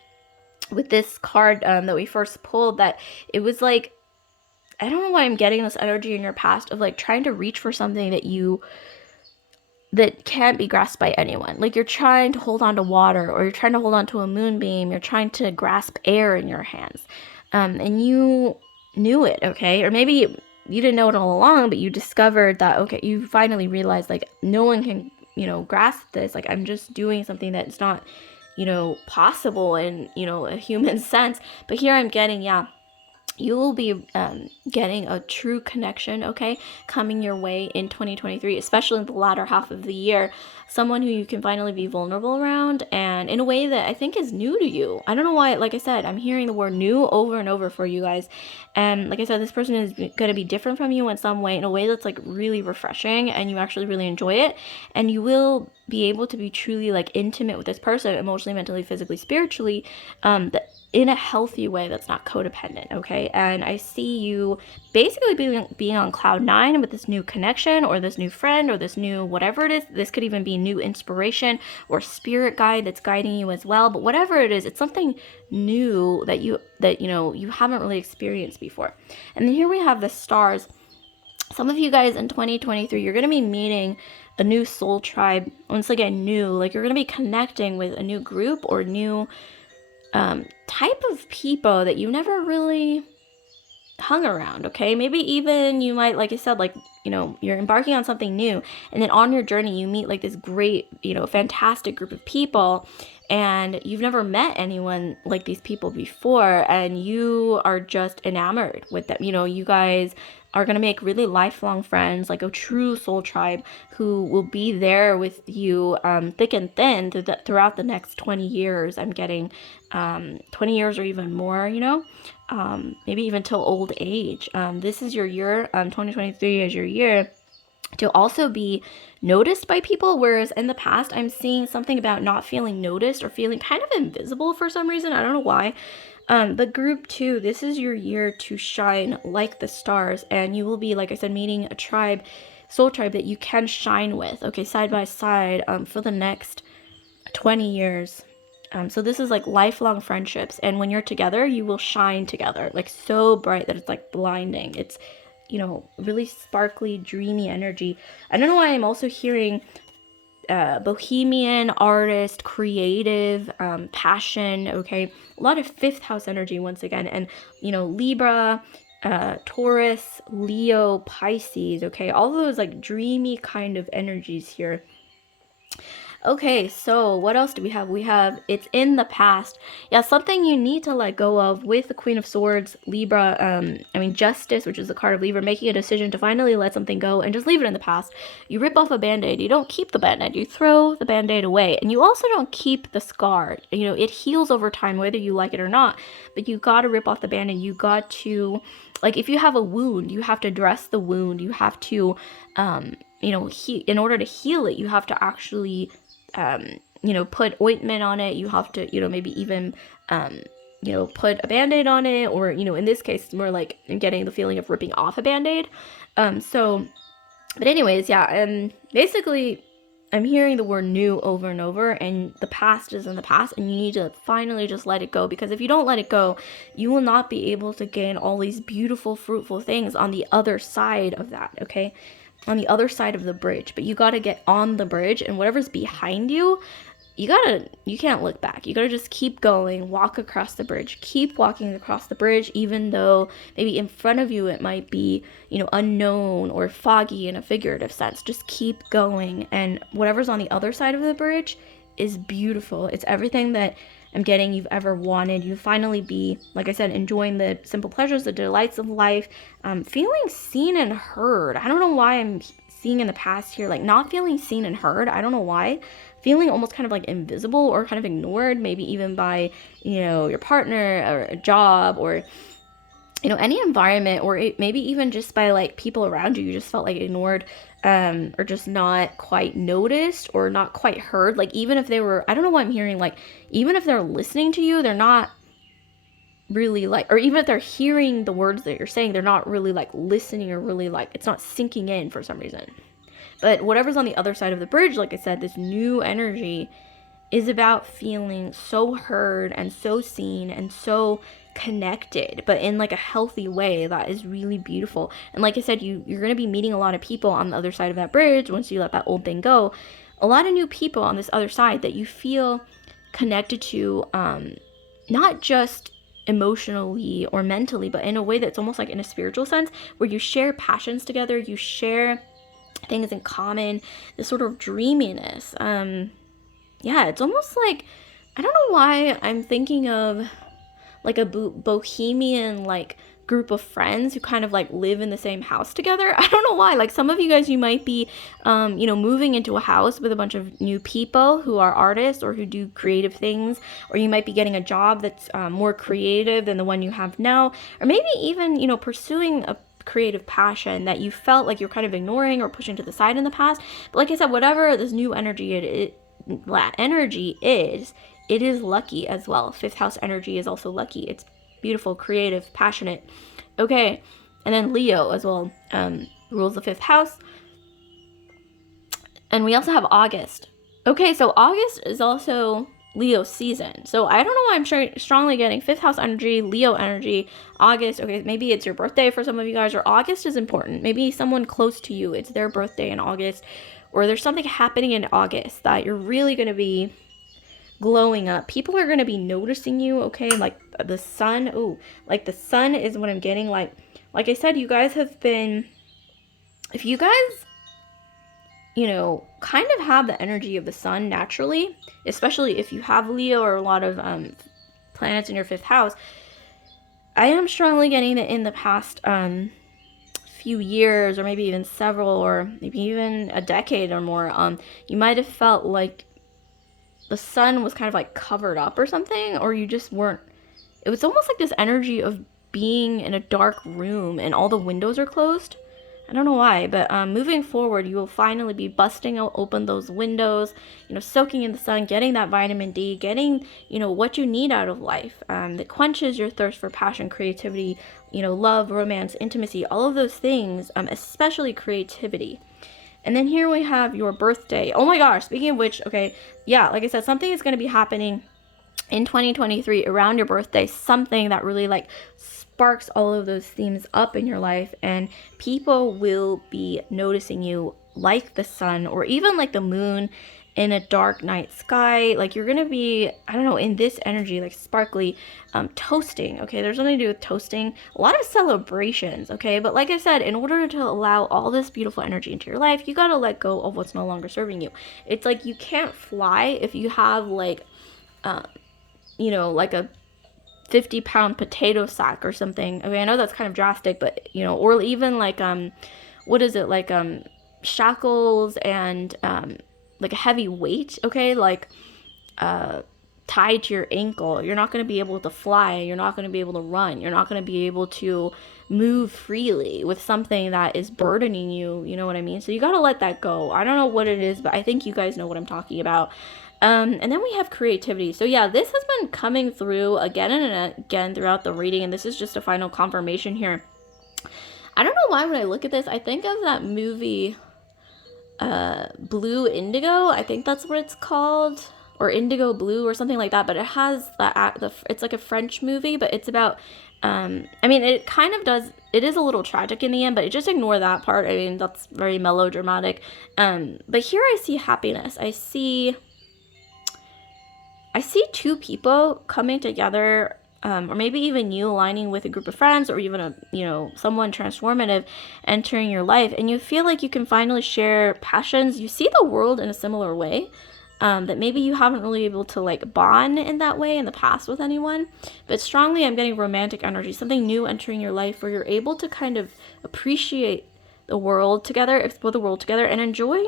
with this card that we first pulled, that it was like, I don't know why I'm getting this energy in your past of like trying to reach for something that can't be grasped by anyone. Like, you're trying to hold on to water, or you're trying to hold on to a moonbeam, you're trying to grasp air in your hands. And you knew it, okay? Or maybe you didn't know it all along, but you discovered that, okay, you finally realized, like, no one can, grasp this. Like, I'm just doing something that's not, possible in, a human sense. But here I'm getting, yeah, you will be getting a true connection, okay, coming your way in 2023, especially in the latter half of the year. Someone who you can finally be vulnerable around, and in a way that I think is new to you. I don't know why, like I said, I'm hearing the word new over and over for you guys. And like I said, this person is going to be different from you in some way, in a way that's like really refreshing, and you actually really enjoy it. And you will be able to be truly like intimate with this person, emotionally, mentally, physically, spiritually, in a healthy way that's not codependent, okay? And I see you basically being on cloud 9 with this new connection, or this new friend, or this new whatever it is. This could even be new inspiration or spirit guide that's guiding you as well. But whatever it is, it's something new that you haven't really experienced before. And then here we have the stars. Some of you guys in 2023, you're going to be meeting a new soul tribe. Once again, new, like you're going to be connecting with a new group or new type of people that you never really hung around, okay? Maybe even you might, like I said, like, you're embarking on something new, and then on your journey you meet like this great, fantastic group of people, and you've never met anyone like these people before, and you are just enamored with them. You guys are going to make really lifelong friends, like a true soul tribe who will be there with you thick and thin throughout the next 20 years. I'm getting 20 years or even more, maybe even till old age. This is your year, 2023 is your year to also be noticed by people, whereas in the past I'm seeing something about not feeling noticed or feeling kind of invisible for some reason. I don't know why. But group 2, this is your year to shine like the stars, and you will be, like I said, meeting a tribe, soul tribe that you can shine with, okay, side by side, for the next 20 years. So this is like lifelong friendships, and when you're together, you will shine together, like so bright that it's like blinding. It's, really sparkly, dreamy energy. I don't know why I'm also hearing bohemian, artist, creative, passion, okay? A lot of 5th house energy once again, and, Libra, Taurus, Leo, Pisces, okay? All those like dreamy kind of energies here. Okay, so what else do we have? We have it's in the past. Yeah, something you need to let go of with the Queen of Swords, Libra. Justice, which is the card of Libra, making a decision to finally let something go and just leave it in the past. You rip off a band-aid. You don't keep the band-aid. You throw the band-aid away. And you also don't keep the scar. It heals over time, whether you like it or not. But you got to rip off the band-aid. You got to, like, if you have a wound, you have to dress the wound. You have to, in order to heal it, you have to actually put ointment on it. You have to, maybe even, put a band-aid on it, or, in this case, it's more like getting the feeling of ripping off a band-aid. But anyways, yeah, basically, I'm hearing the word new over and over, and the past is in the past, and you need to finally just let it go, because if you don't let it go, you will not be able to gain all these beautiful, fruitful things on the other side of that, okay? On the other side of the bridge. But you got to get on the bridge, and whatever's behind you, you can't look back. You gotta just keep going, walk across the bridge, keep walking across the bridge, even though maybe in front of you it might be, unknown or foggy in a figurative sense. Just keep going, and whatever's on the other side of the bridge is beautiful. It's everything that I'm getting you've ever wanted. You finally be, like I said, enjoying the simple pleasures, the delights of life, feeling seen and heard. I don't know why I'm seeing in the past here, like not feeling seen and heard. I don't know why. Feeling almost kind of like invisible or kind of ignored, maybe even by, your partner or a job, or, any environment, or maybe even just by like people around you. You just felt like ignored, or just not quite noticed or not quite heard. Like even if they were, I don't know why I'm hearing, like even if they're listening to you, they're not really like, or even if they're hearing the words that you're saying, they're not really like listening, or really like it's not sinking in for some reason. But whatever's on the other side of the bridge, like I said, this new energy is about feeling so heard and so seen and so connected, but in like a healthy way that is really beautiful. And like I said, you're going to be meeting a lot of people on the other side of that bridge once you let that old thing go. A lot of new people on this other side that you feel connected to, not just emotionally or mentally, but in a way that's almost like in a spiritual sense, where you share passions together, you share things in common, this sort of dreaminess. Yeah, it's almost like, I don't know why I'm thinking of like a bohemian like group of friends who kind of like live in the same house together. I don't know why. Like some of you guys, you might be, moving into a house with a bunch of new people who are artists or who do creative things, or you might be getting a job that's more creative than the one you have now, or maybe even, pursuing a creative passion that you felt like you're kind of ignoring or pushing to the side in the past. But like I said, whatever this new energy it is lucky as well. Fifth house energy is also lucky. It's beautiful, creative, passionate. Okay, and then Leo as well, rules the fifth house. And we also have August. Okay, so August is also Leo season. So I don't know why I'm strongly getting fifth house energy, Leo energy, August. Okay, maybe it's your birthday for some of you guys, or August is important. Maybe someone close to you, it's their birthday in August, or there's something happening in August that you're really going to be glowing up. People are going to be noticing you, okay? Like the sun. Oh, like the sun is what I'm getting. Like I said, you guys have been, if you guys, kind of have the energy of the sun naturally, especially if you have Leo or a lot of planets in your fifth house. I am strongly getting that in the past few years, or maybe even several, or maybe even a decade or more, you might have felt like the sun was kind of like covered up or something, or you just weren't. It was almost like this energy of being in a dark room and all the windows are closed. I don't know why, but moving forward, you will finally be busting open those windows, soaking in the sun, getting that vitamin D, getting, what you need out of life, that quenches your thirst for passion, creativity, love, romance, intimacy, all of those things, especially creativity. And then here we have your birthday. Oh my gosh, speaking of which, okay, yeah, like I said, something is going to be happening in 2023 around your birthday, something that really like sparks all of those themes up in your life, and people will be noticing you like the sun or even like the moon in a dark night sky. Like you're gonna be, I don't know, in this energy, like sparkly, toasting. Okay, there's something to do with toasting, a lot of celebrations. Okay, but like I said, in order to allow all this beautiful energy into your life, you gotta let go of what's no longer serving you. It's like you can't fly if you have like, you know, like a 50-pound potato sack or something. Okay, I know that's kind of drastic, but you know, or even like what is it, like shackles and like a heavy weight, okay, like tied to your ankle. You're not going to be able to fly, you're not going to be able to run, you're not going to be able to move freely with something that is burdening you, you know what I mean? So you got to let that go. I don't know what it is, but I think you guys know what I'm talking about. And then we have creativity. So yeah, this has been coming through again and again throughout the reading, and this is just a final confirmation here. I don't know why when I look at this, I think of that movie, Blue Indigo. I think that's what it's called, or Indigo Blue or something like that. But it has it's like a French movie, but it's about, I mean, it kind of does, it is a little tragic in the end, but just ignore that part. I mean, that's very melodramatic. But here I see happiness. I see two people coming together, or maybe even you aligning with a group of friends, or even someone transformative entering your life, and you feel like you can finally share passions. You see the world in a similar way, that maybe you haven't really able to like bond in that way in the past with anyone. But strongly, I'm getting romantic energy, something new entering your life, where you're able to kind of appreciate the world together, explore the world together, and enjoy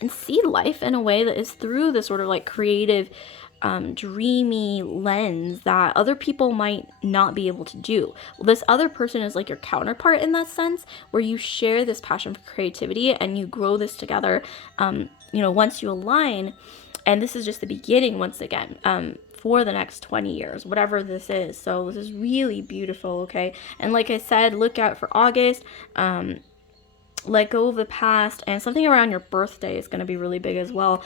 and see life in a way that is through this sort of like creative, dreamy lens that other people might not be able to do. Well, this other person is like your counterpart in that sense, where you share this passion for creativity and you grow this together, once you align. And this is just the beginning, once again, for the next 20 years, whatever this is. So this is really beautiful, okay? And like I said, look out for August. Let go of the past, and something around your birthday is going to be really big as well.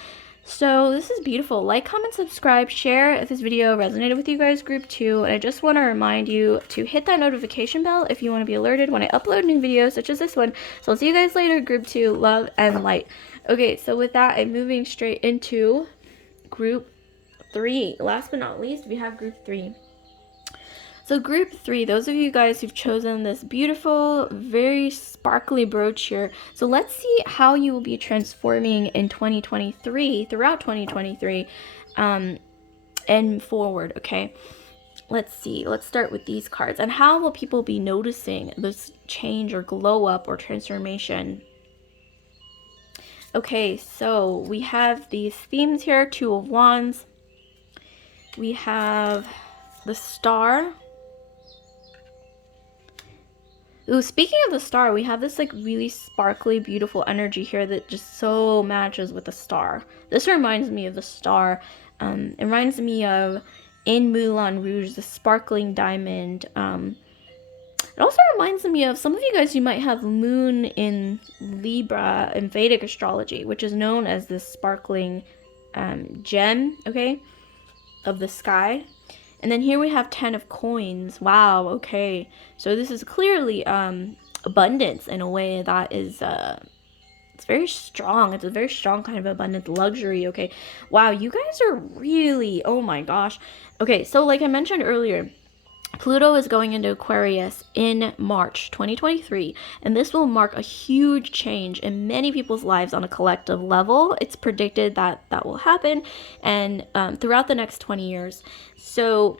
So this is beautiful. Like, comment, subscribe, share if this video resonated with you guys, group 2. And I just want to remind you to hit that notification bell if you want to be alerted when I upload new videos such as this one. So I'll see you guys later, group 2. Love and light. Okay, so with that, I'm moving straight into group 3. Last but not least, we have group 3. So group 3, those of you guys who've chosen this beautiful, very sparkly brooch here. So let's see how you will be transforming in 2023, throughout 2023, and forward, okay? Let's see. Let's start with these cards. And how will people be noticing this change or glow up or transformation? Okay, so we have these themes here, 2 of Wands. We have the Star. Ooh, speaking of the Star, we have this like really sparkly, beautiful energy here that just so matches with the Star. This reminds me of the Star. It reminds me of in Moulin Rouge, the sparkling diamond. It also reminds me of some of you guys, you might have Moon in Libra in Vedic astrology, which is known as the sparkling gem, okay, of the sky. And then here we have 10 of coins. Wow, okay. So this is clearly abundance in a way that is, it's very strong. It's a very strong kind of abundance, luxury, okay. Wow, you guys are really, oh my gosh. Okay, so like I mentioned earlier, Pluto is going into Aquarius in March 2023, and this will mark a huge change in many people's lives on a collective level. It's predicted that that will happen, and throughout the next 20 years. So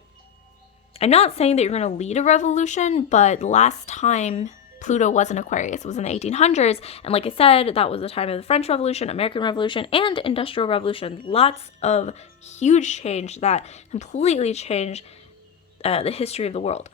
I'm not saying that you're going to lead a revolution, but last time Pluto was in Aquarius was in the 1800s, and like I said, that was the time of the French Revolution, American Revolution, and Industrial Revolution. Lots of huge change that completely changed the history of the world.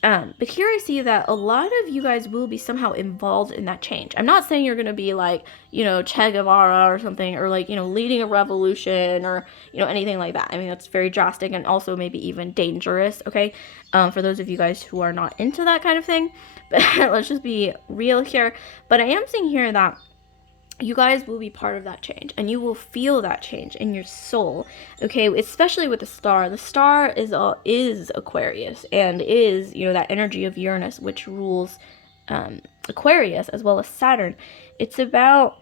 But here I see that a lot of you guys will be somehow involved in that change. I'm not saying you're going to be like, Che Guevara or something, or like, leading a revolution, or, anything like that. I mean, that's very drastic and also maybe even dangerous, okay? For those of you guys who are not into that kind of thing. But let's just be real here. But I am seeing here that you guys will be part of that change, and you will feel that change in your soul, okay? Especially with the Star. The Star is Aquarius, and is, that energy of Uranus, which rules Aquarius as well as Saturn. It's about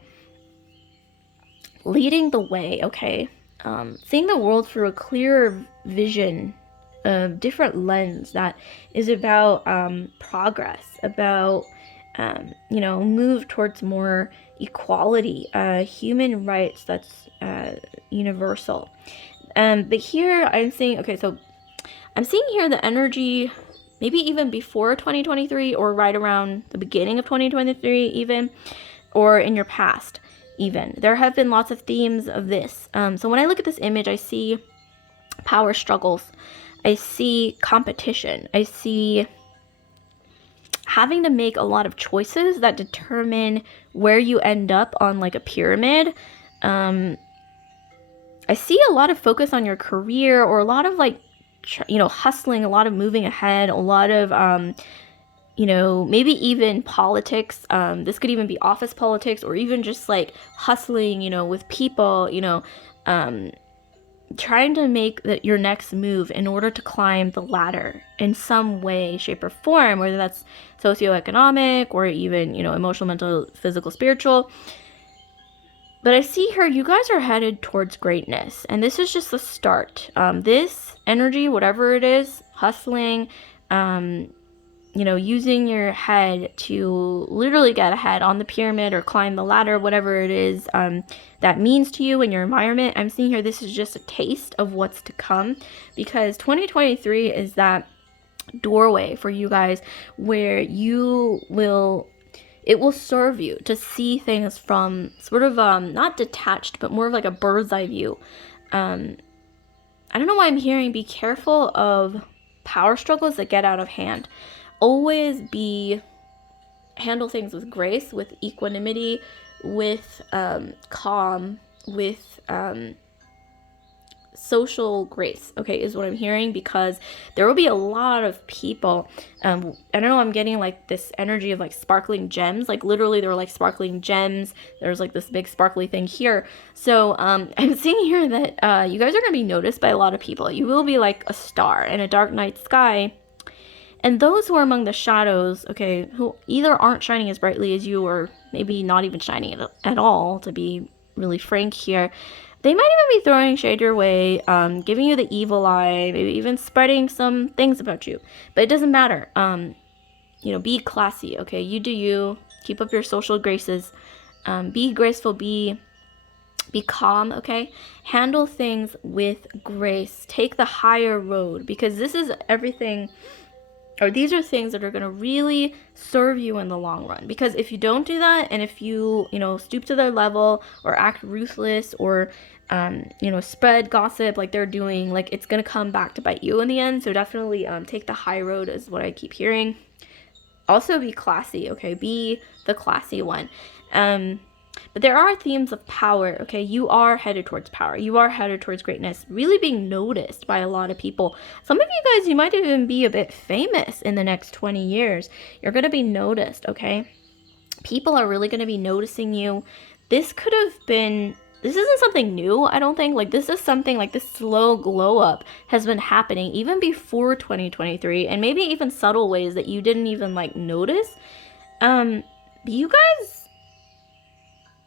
leading the way, okay? Seeing the world through a clearer vision, a different lens that is about progress, about, move towards more equality, human rights that's universal. But here I'm seeing, okay, so I'm seeing here the energy maybe even before 2023 or right around the beginning of 2023 even, or in your past even. There have been lots of themes of this. So when I look at this image, I see power struggles. I see competition. I see having to make a lot of choices that determine where you end up on like a pyramid. I see a lot of focus on your career, or a lot of like, hustling, a lot of moving ahead, a lot of, maybe even politics. This could even be office politics, or even just like hustling, with people, trying to make your next move in order to climb the ladder in some way, shape, or form, whether that's socioeconomic or even, emotional, mental, physical, spiritual. But I see here, you guys are headed towards greatness, and this is just the start. This energy, whatever it is, hustling, using your head to literally get ahead on the pyramid or climb the ladder, whatever it is that means to you in your environment. I'm seeing here, this is just a taste of what's to come, because 2023 is that doorway for you guys where it will serve you to see things from sort of not detached, but more of like a bird's eye view. I don't know why I'm hearing be careful of power struggles that get out of hand. Always handle things with grace, with equanimity, with calm, with social grace, okay, is what I'm hearing, because there will be a lot of people. I don't know, I'm getting like this energy of like sparkling gems, like literally they're like sparkling gems. There's like this big sparkly thing here. So I'm seeing here that you guys are going to be noticed by a lot of people. You will be like a star in a dark night sky. And those who are among the shadows, okay, who either aren't shining as brightly as you, or maybe not even shining at all, to be really frank here, they might even be throwing shade your way, giving you the evil eye, maybe even spreading some things about you. But it doesn't matter. Be classy, okay? You do you. Keep up your social graces. Be graceful. Be calm, okay? Handle things with grace. Take the higher road, because this is everything, or these are things that are going to really serve you in the long run. Because if you don't do that, and if you, stoop to their level, or act ruthless, or, spread gossip like they're doing, like it's going to come back to bite you in the end. So definitely take the high road is what I keep hearing. Also be classy, okay? Be the classy one. But there are themes of power, okay? You are headed towards power. You are headed towards greatness, really being noticed by a lot of people. Some of you guys, you might even be a bit famous in the next 20 years. You're going to be noticed, okay? People are really going to be noticing you. This isn't something new, I don't think. Like, this is something like this slow glow up has been happening even before 2023, and maybe even subtle ways that you didn't even like notice. You guys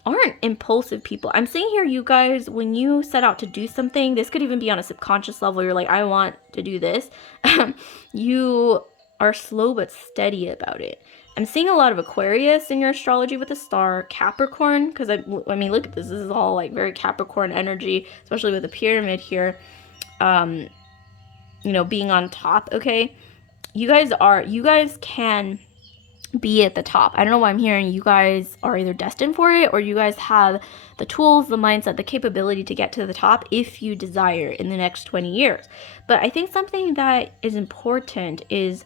aren't impulsive people. I'm saying here, you guys, when you set out to do something, this could even be on a subconscious level. You're like, I want to do this. You are slow but steady about it. I'm seeing a lot of Aquarius in your astrology with the star, Capricorn, because I mean, look at this. This is all like very Capricorn energy, especially with the pyramid here, being on top, okay? You guys can be at the top. I don't know why I'm hearing you guys are either destined for it, or you guys have the tools, the mindset, the capability to get to the top if you desire in the next 20 years. But I think something that is important is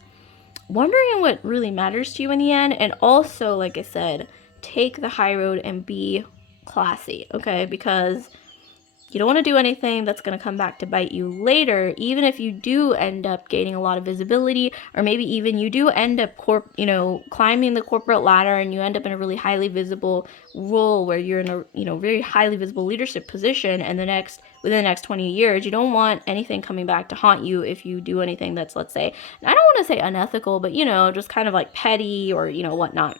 wondering what really matters to you in the end. And also, like I said, take the high road and be classy, okay? Because you don't want to do anything that's going to come back to bite you later, even if you do end up gaining a lot of visibility, or maybe even you do end up climbing the corporate ladder, and you end up in a really highly visible role where you're in a very highly visible leadership position, and within the next 20 years, you don't want anything coming back to haunt you if you do anything that's, let's say, I don't want to say unethical, but just kind of like petty, or whatnot.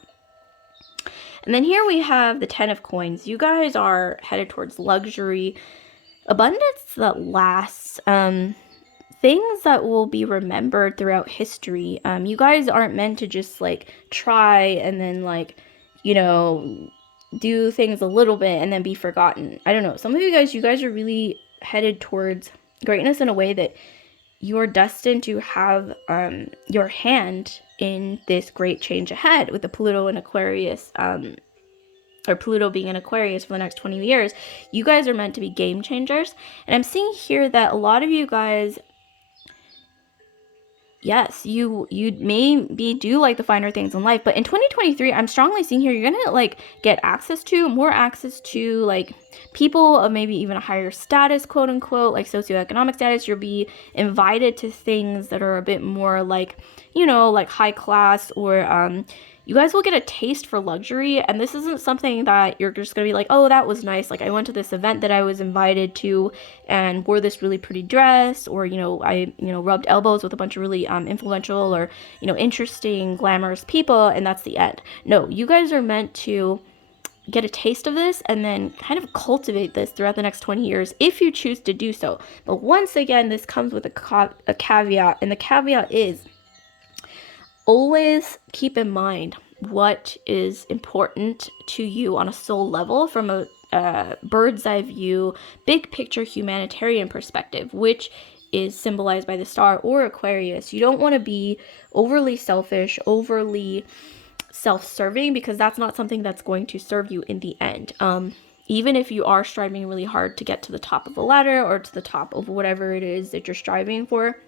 And then here we have the 10 of coins. You guys are headed towards luxury, abundance that lasts, things that will be remembered throughout history. You guys aren't meant to just like try and then like, you know, do things a little bit and then be forgotten. I don't know. Some of you guys are really headed towards greatness in a way that you're destined to have your hand in this great change ahead with the Pluto and Aquarius, or Pluto being in Aquarius for the next 20 years. You guys are meant to be game changers. And I'm seeing here that a lot of you guys, yes, you maybe do like the finer things in life, but in 2023, I'm strongly seeing here you're gonna like get more access to like people of maybe even a higher status, quote unquote, like socioeconomic status. You'll be invited to things that are a bit more like, you know, like high class, or you guys will get a taste for luxury. And this isn't something that you're just gonna be like, oh, that was nice, like I went to this event that I was invited to and wore this really pretty dress, or I rubbed elbows with a bunch of really influential or interesting, glamorous people, and that's the end. No, you guys are meant to get a taste of this and then kind of cultivate this throughout the next 20 years if you choose to do so. But once again, this comes with a caveat, and the caveat is always keep in mind what is important to you on a soul level from a bird's eye view, big picture humanitarian perspective, which is symbolized by the star or Aquarius. You don't want to be overly selfish, overly self-serving, because that's not something that's going to serve you in the end. Even if you are striving really hard to get to the top of the ladder or to the top of whatever it is that you're striving for.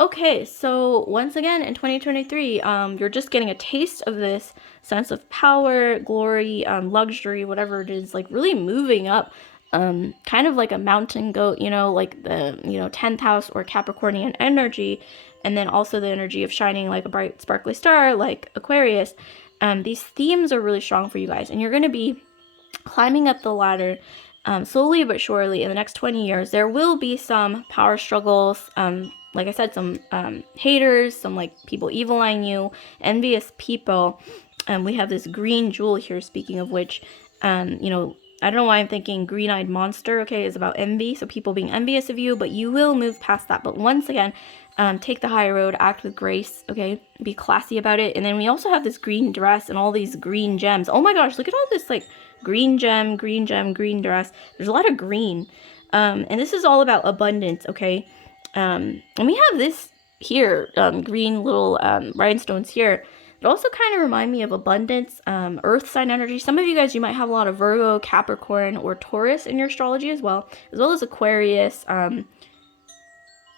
Okay, so once again, in 2023, you're just getting a taste of this sense of power, glory, luxury, whatever it is, like really moving up, kind of like a mountain goat, like the, 10th house or Capricornian energy, and then also the energy of shining like a bright, sparkly star, like Aquarius. These themes are really strong for you guys, and you're going to be climbing up the ladder slowly but surely in the next 20 years. There will be some power struggles, like I said, some haters, some like people evil eyeing you, envious people. We have this green jewel here, speaking of which, I don't know why I'm thinking green-eyed monster, okay, is about envy, so people being envious of you, but you will move past that. But once again, take the high road, act with grace, okay, be classy about it. And then we also have this green dress and all these green gems. Oh my gosh, look at all this like green gem, green dress. There's a lot of green. And this is all about abundance, okay? And we have this here, green little rhinestones here. It also kind of remind me of abundance, earth sign energy. Some of you guys, you might have a lot of Virgo, Capricorn, or Taurus in your astrology as well as Aquarius.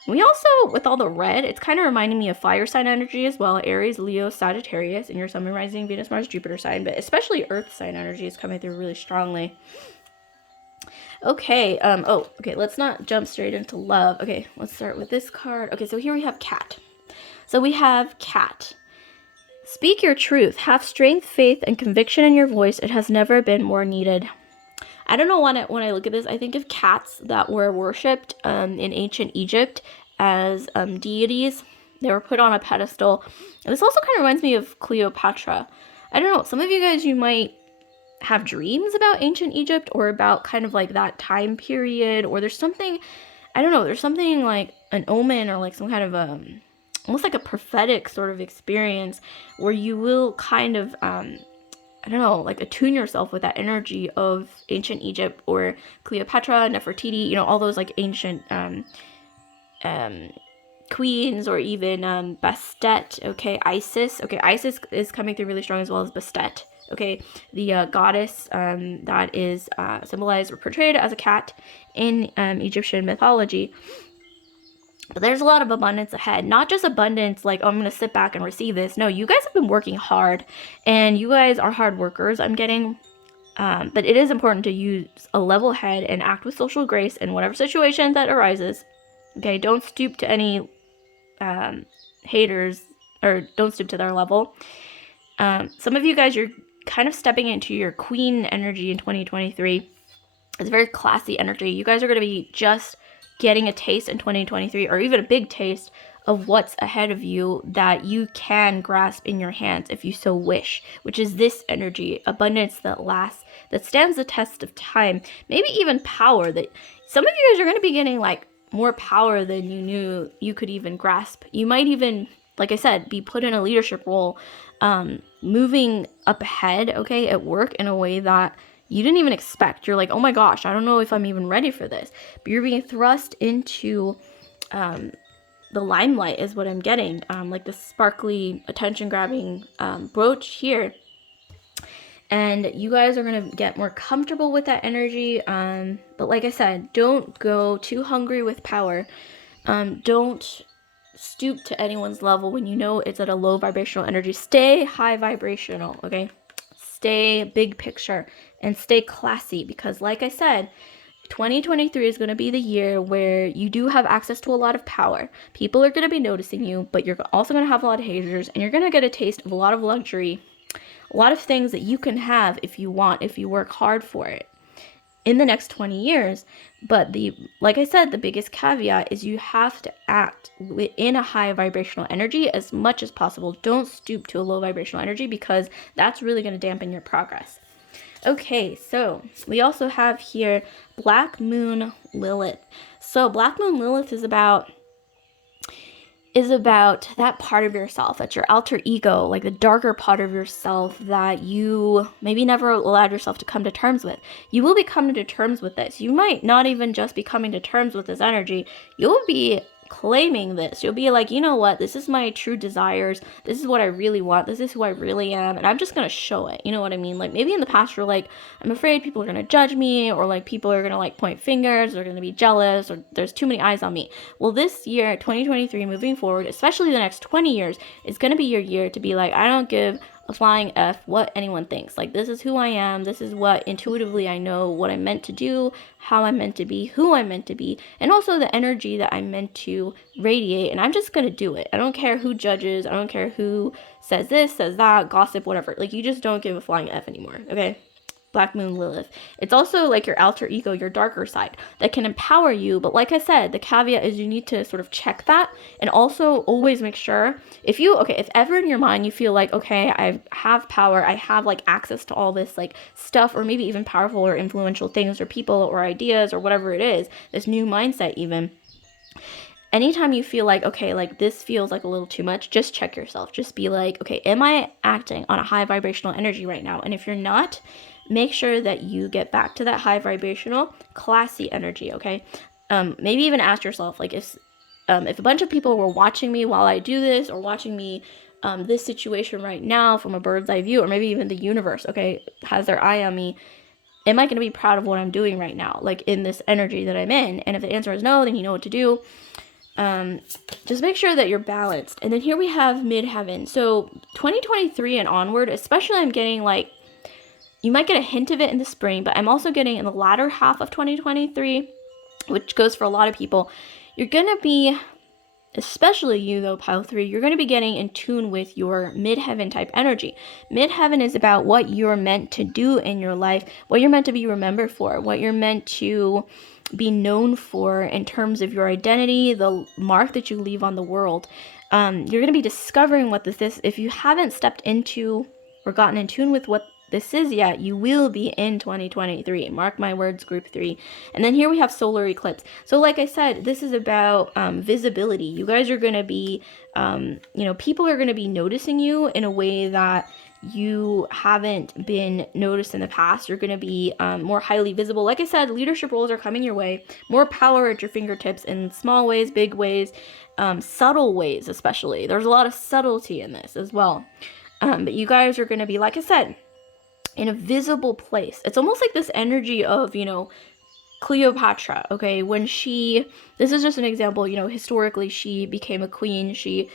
We also, with all the red, it's kind of reminding me of fire sign energy as well. Aries, Leo, Sagittarius in your sun, moon, rising, Venus, Mars, Jupiter sign, but especially earth sign energy is coming through really strongly. Okay, okay, let's not jump straight into love. Okay, let's start with this card. Okay, so here we have cat. So we have cat. Speak your truth. Have strength, faith, and conviction in your voice. It has never been more needed. I don't know, when I look at this, I think of cats that were worshipped in ancient Egypt as deities. They were put on a pedestal. And this also kind of reminds me of Cleopatra. I don't know, some of you guys, you might have dreams about ancient Egypt or about kind of like that time period, or there's something, I don't know, there's something like an omen or like some kind of almost like a prophetic sort of experience where you will kind of I don't know, like attune yourself with that energy of ancient Egypt or Cleopatra, Nefertiti, all those like ancient queens, or even Bastet, okay, Isis. Okay, Isis is coming through really strong, as well as Bastet. Okay, the goddess that is symbolized or portrayed as a cat in Egyptian mythology. But there's a lot of abundance ahead. Not just abundance like, oh, I'm going to sit back and receive this. No, you guys have been working hard, and you guys are hard workers, I'm getting. But it is important to use a level head and act with social grace in whatever situation that arises. Okay, don't stoop to any haters, or don't stoop to their level. Some of you guys, you're kind of stepping into your queen energy in 2023. It's a very classy energy. You guys are going to be just getting a taste in 2023, or even a big taste of what's ahead of you that you can grasp in your hands if you so wish, which is this energy, abundance that lasts, that stands the test of time, maybe even power. That some of you guys are going to be getting like more power than you knew you could even grasp. You might even, like I said, be put in a leadership role, moving up ahead, okay, at work in a way that you didn't even expect. You're like, oh my gosh, I don't know if I'm even ready for this. But you're being thrust into the limelight is what I'm getting. Like the sparkly, attention-grabbing brooch here. And you guys are going to get more comfortable with that energy. But like I said, don't go too hungry with power. Don't stoop to anyone's level when you know it's at a low vibrational energy. Stay high vibrational, okay? Stay big picture and stay classy, because like I said, 2023 is going to be the year where you do have access to a lot of power. People are going to be noticing you, but you're also going to have a lot of haters, and you're going to get a taste of a lot of luxury, a lot of things that you can have if you want, if you work hard for it in the next 20 years. But like I said, the biggest caveat is you have to act within a high vibrational energy as much as possible. Don't stoop to a low vibrational energy, because that's really going to dampen your progress. Okay, so we also have here Black Moon Lilith. So Black Moon Lilith is about that part of yourself, that's your alter ego, like the darker part of yourself that you maybe never allowed yourself to come to terms with. You will be coming to terms with this. You might not even just be coming to terms with this energy. You'll be claiming this. You'll be like, you know what, this is my true desires, this is what I really want, this is who I really am, and I'm just gonna show it. You know what I mean? Like maybe in the past you're like, I'm afraid people are gonna judge me, or like people are gonna like point fingers, or gonna be jealous, or there's too many eyes on me. Well, this year, 2023, moving forward, especially the next 20 years, is gonna be your year to be like, I don't give a flying F what anyone thinks. Like, this is who I am, this is what intuitively I know what I'm meant to do, how I'm meant to be, who I'm meant to be, and also the energy that I'm meant to radiate, and I'm just gonna do it. I don't care who judges, I don't care who says this, says that, gossip, whatever. Like, you just don't give a flying F anymore, okay? Black Moon Lilith. It's also like your alter ego, your darker side that can empower you. But like I said, the caveat is you need to sort of check that, and also always make sure if ever in your mind you feel like, okay, I have power, I have like access to all this like stuff, or maybe even powerful or influential things or people or ideas or whatever it is, this new mindset even. Anytime you feel like, okay, like this feels like a little too much, just check yourself. Just be like, okay, am I acting on a high vibrational energy right now? And if you're not, make sure that you get back to that high vibrational, classy energy, okay? Maybe even ask yourself, like, if a bunch of people were watching me while I do this, or watching me this situation right now from a bird's eye view, or maybe even the universe, okay, has their eye on me, am I going to be proud of what I'm doing right now, like in this energy that I'm in? And if the answer is no, then you know what to do. Just make sure that you're balanced. And then here we have midheaven. So 2023 and onward, especially, I'm getting like, you might get a hint of it in the spring, but I'm also getting in the latter half of 2023, which goes for a lot of people. You're going to be, especially you though, pile 3, you're going to be getting in tune with your midheaven type energy. Midheaven is about what you're meant to do in your life, what you're meant to be remembered for, what you're meant to be known for in terms of your identity, the mark that you leave on the world. You're going to be discovering what this is. If you haven't stepped into or gotten in tune with what this is yet, you will be in 2023. Mark my words, group 3. And then here we have solar eclipse. So like I said, this is about visibility. You guys are going to be, people are going to be noticing you in a way that you haven't been noticed in the past. You're going to be more highly visible. Like I said, leadership roles are coming your way. More power at your fingertips in small ways, big ways, subtle ways especially. There's a lot of subtlety in this as well. But you guys are going to be, like I said, in a visible place. It's almost like this energy of, Cleopatra, okay, when this is just an example, historically she became a queen, she,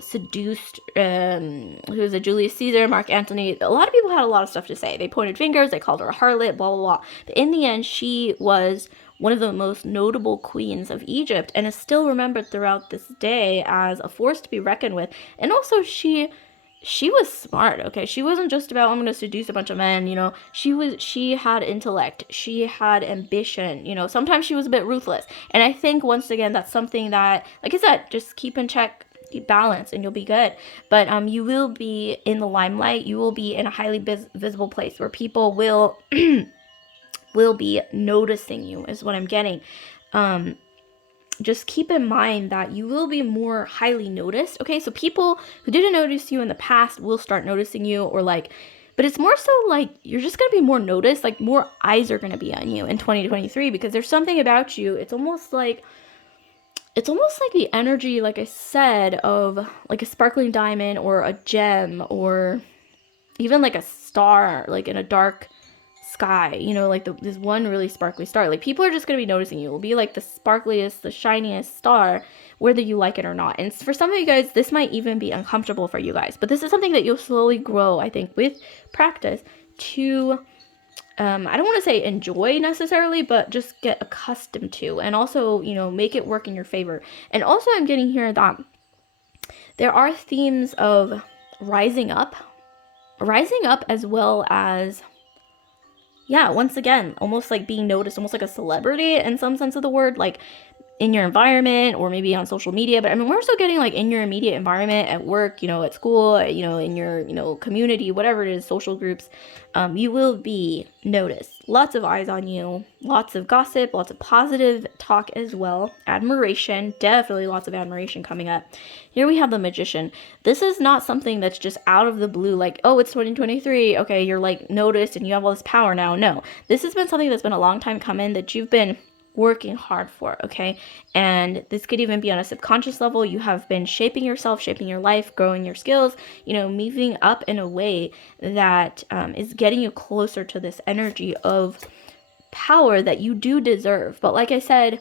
seduced, who was it, Julius Caesar, Mark Antony. A lot of people had a lot of stuff to say. They pointed fingers, they called her a harlot, blah, blah, blah. But in the end, she was one of the most notable queens of Egypt, and is still remembered throughout this day as a force to be reckoned with. And also she she was smart, okay? She wasn't just about, I'm gonna seduce a bunch of men, you know. She had intellect, she had ambition, you know. Sometimes she was a bit ruthless. And I think, once again, that's something that, like I said, just keep in check, keep balance, and you'll be good. But you will be in the limelight. You will be in a highly visible place where people will will be noticing you, is what I'm getting. Just keep in mind that you will be more highly noticed. Okay, so people who didn't notice you in the past will start noticing you, or like, but it's more so like you're just gonna be more noticed. Like, more eyes are gonna be on you in 2023, because there's something about you. It's almost like the energy, like I said, of like a sparkling diamond or a gem, or even like a star, like in a dark sky, you know, like this one really sparkly star. Like, people are just going to be noticing you. It will be like the sparkliest, the shiniest star, whether you like it or not. And for some of you guys, this might even be uncomfortable for you guys, but this is something that you'll slowly grow, I think, with practice to, I don't want to say enjoy necessarily, but just get accustomed to, and also, you know, make it work in your favor. And also, I'm getting here that there are themes of rising up, as well as, yeah, once again, almost like being noticed, almost like a celebrity in some sense of the word, like in your environment or maybe on social media. But I mean, we're also getting like in your immediate environment, at work, you know, at school, you know, in your, you know, community, whatever it is, social groups. You will be noticed. Lots of eyes on you, lots of gossip, lots of positive talk as well. Admiration, definitely lots of admiration coming up. Here we have the Magician. This is not something that's just out of the blue, like, oh, it's 2023, okay, you're like noticed and you have all this power now. No, this has been something that's been a long time coming, that you've been working hard for, okay? And this could even be on a subconscious level. You have been shaping yourself, shaping your life, growing your skills, you know, moving up in a way that is getting you closer to this energy of power that you do deserve. But like I said,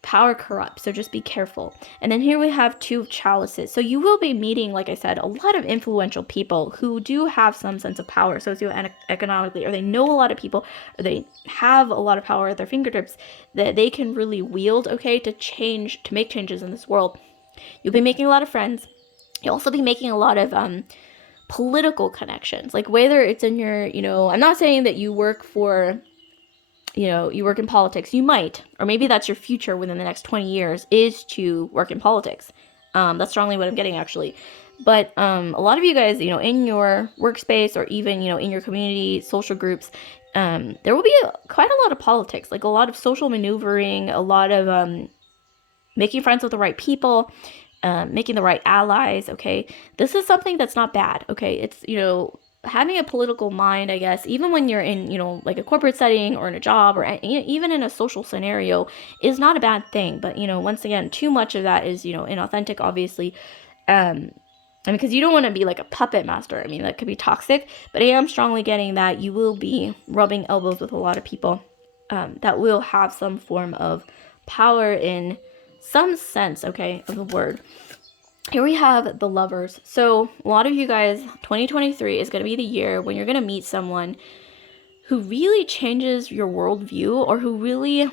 power corrupts, so just be careful. And then here we have 2 chalices. So you will be meeting, like I said, a lot of influential people who do have some sense of power socioeconomically, or they know a lot of people, or they have a lot of power at their fingertips that they can really wield, okay, to make changes in this world. You'll be making a lot of friends. You'll also be making a lot of political connections, like whether it's in your, you know, I'm not saying that you work for, you know, you work in politics. You might, or maybe that's your future within the next 20 years, is to work in politics. That's strongly what I'm getting, actually. But a lot of you guys, you know, in your workspace, or even, you know, in your community, social groups, there will be quite a lot of politics, like a lot of social maneuvering, a lot of making friends with the right people, making the right allies, okay? This is something that's not bad, okay? It's, you know, having a political mind, I guess, even when you're in, you know, like a corporate setting or in a job, or even in a social scenario, is not a bad thing. But, you know, once again, too much of that is, you know, inauthentic, obviously. I mean, because you don't want to be like a puppet master. I mean, that could be toxic. But I am strongly getting that you will be rubbing elbows with a lot of people that will have some form of power in some sense, okay, of the word. Here we have the Lovers. So a lot of you guys, 2023 is going to be the year when you're going to meet someone who really changes your worldview, or who really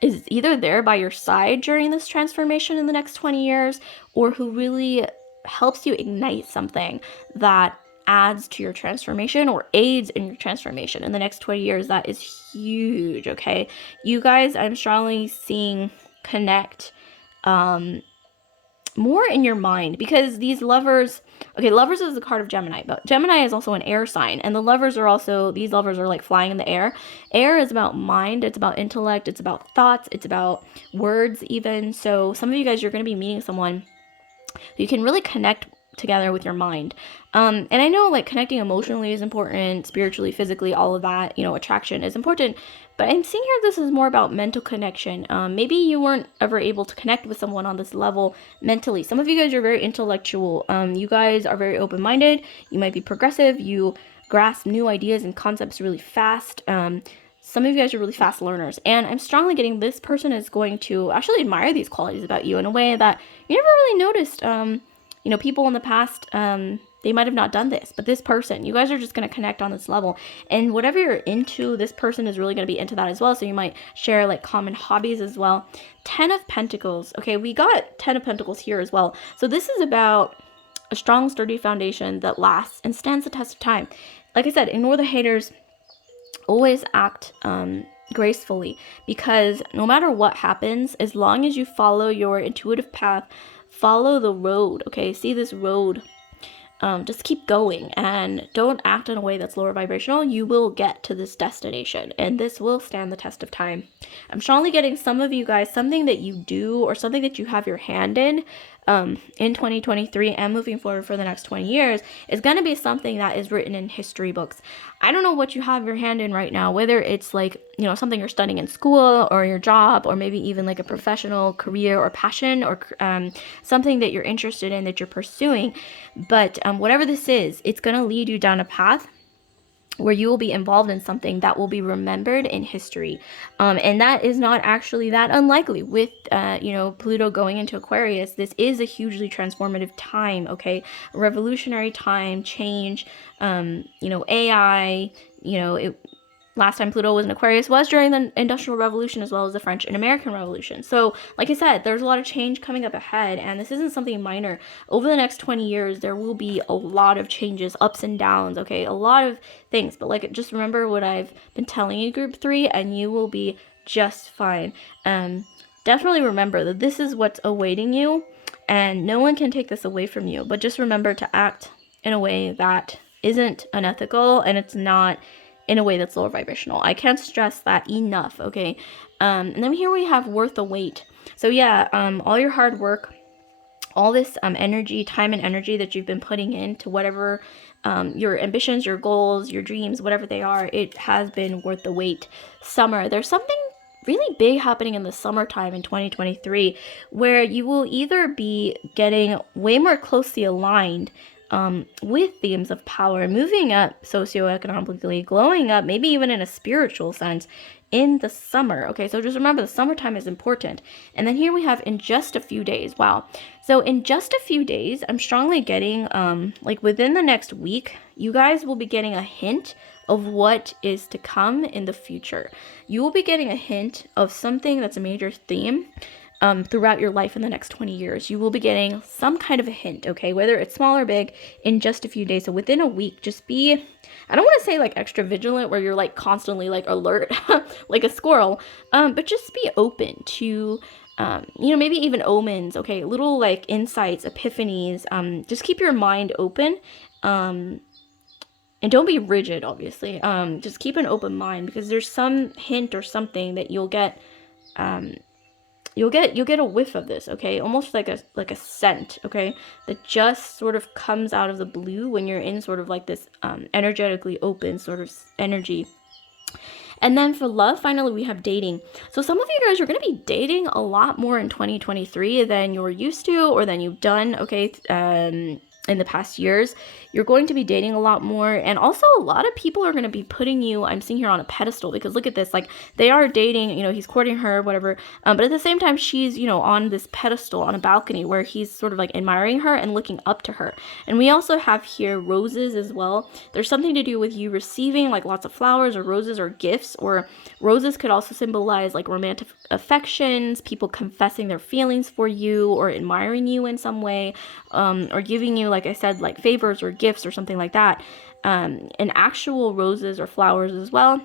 is either there by your side during this transformation in the next 20 years, or who really helps you ignite something that adds to your transformation or aids in your transformation in the next 20 years. That is huge, okay? You guys, I'm strongly seeing connect more in your mind, because these lovers, okay, Lovers is the card of Gemini, but Gemini is also an air sign, and the lovers are also, these lovers are like flying in the air. Air is about mind, it's about intellect, it's about thoughts, it's about words even. So some of you guys, you're going to be meeting someone who you can really connect together with your mind. And I know, like, connecting emotionally is important, spiritually, physically, all of that, you know, attraction is important. But I'm seeing here this is more about mental connection. Maybe you weren't ever able to connect with someone on this level mentally. Some of you guys are very intellectual. You guys are very open-minded. You might be progressive. You grasp new ideas and concepts really fast. Some of you guys are really fast learners. And I'm strongly getting this person is going to actually admire these qualities about you in a way that you never really noticed. You know, people in the past, they might have not done this, but this person, you guys are just going to connect on this level. And whatever you're into, this person is really going to be into that as well. So you might share like common hobbies as well. 10 of Pentacles. Okay, we got 10 of Pentacles here as well. So this is about a strong, sturdy foundation that lasts and stands the test of time. Like I said, ignore the haters. Always act gracefully, because no matter what happens, as long as you follow your intuitive path, follow the road, okay? See this road. Just keep going and don't act in a way that's lower vibrational. You will get to this destination, and this will stand the test of time. I'm strongly getting some of you guys, something that you do or something that you have your hand in 2023 and moving forward for the next 20 years is going to be something that is written in history books. I don't know what you have your hand in right now, whether it's like, you know, something you're studying in school or your job, or maybe even like a professional career or passion, or something that you're interested in that you're pursuing. But whatever this is, it's going to lead you down a path where you will be involved in something that will be remembered in history. And that is not actually that unlikely with, you know, Pluto going into Aquarius. This is a hugely transformative time, okay? A revolutionary time, change, you know, AI, you know, last time Pluto was in Aquarius was during the Industrial Revolution, as well as the French and American Revolution. So, like I said, there's a lot of change coming up ahead, and this isn't something minor. Over the next 20 years, there will be a lot of changes, ups and downs, okay? A lot of things. But, like, just remember what I've been telling you, Group 3, and you will be just fine. Definitely remember that this is what's awaiting you, and no one can take this away from you. But just remember to act in a way that isn't unethical, and it's not in a way that's lower vibrational. I can't stress that enough, okay? And then here we have worth the wait. So yeah, all your hard work, all this energy, time and energy that you've been putting into whatever your ambitions, your goals, your dreams, whatever they are, it has been worth the wait. Summer, there's something really big happening in the summertime in 2023 where you will either be getting way more closely aligned with themes of power, moving up socioeconomically, glowing up, maybe even in a spiritual sense in the summer. Okay, so just remember the summertime is important. And then here we have in just a few days. Wow. So in just a few days, I'm strongly getting like within the next week, you guys will be getting a hint of what is to come in the future. You will be getting a hint of something that's a major theme throughout your life in the next 20 years. You will be getting some kind of a hint, okay? Whether it's small or big, in just a few days. So within a week, just be, I don't want to say like extra vigilant where you're like constantly like alert, like a squirrel, but just be open to, you know, maybe even omens, okay? Little like insights, epiphanies. Just keep your mind open. And don't be rigid, obviously. Just keep an open mind, because there's some hint or something that you'll get, you'll get a whiff of this, okay? Almost like a scent, okay? That just sort of comes out of the blue when you're in sort of like this energetically open sort of energy. And then for love, finally, we have dating. So some of you guys are going to be dating a lot more in 2023 than you're used to or than you've done, okay? In the past years, you're going to be dating a lot more. And also a lot of people are going to be putting you, I'm seeing here, on a pedestal, because look at this, like they are dating, you know, he's courting her, whatever. But at the same time, she's, you know, on this pedestal on a balcony where he's sort of like admiring her and looking up to her. And we also have here roses as well. There's something to do with you receiving like lots of flowers or roses or gifts, or roses could also symbolize like romantic affections, people confessing their feelings for you or admiring you in some way, or giving you, like I said, like favors or gifts or something like that. And actual roses or flowers as well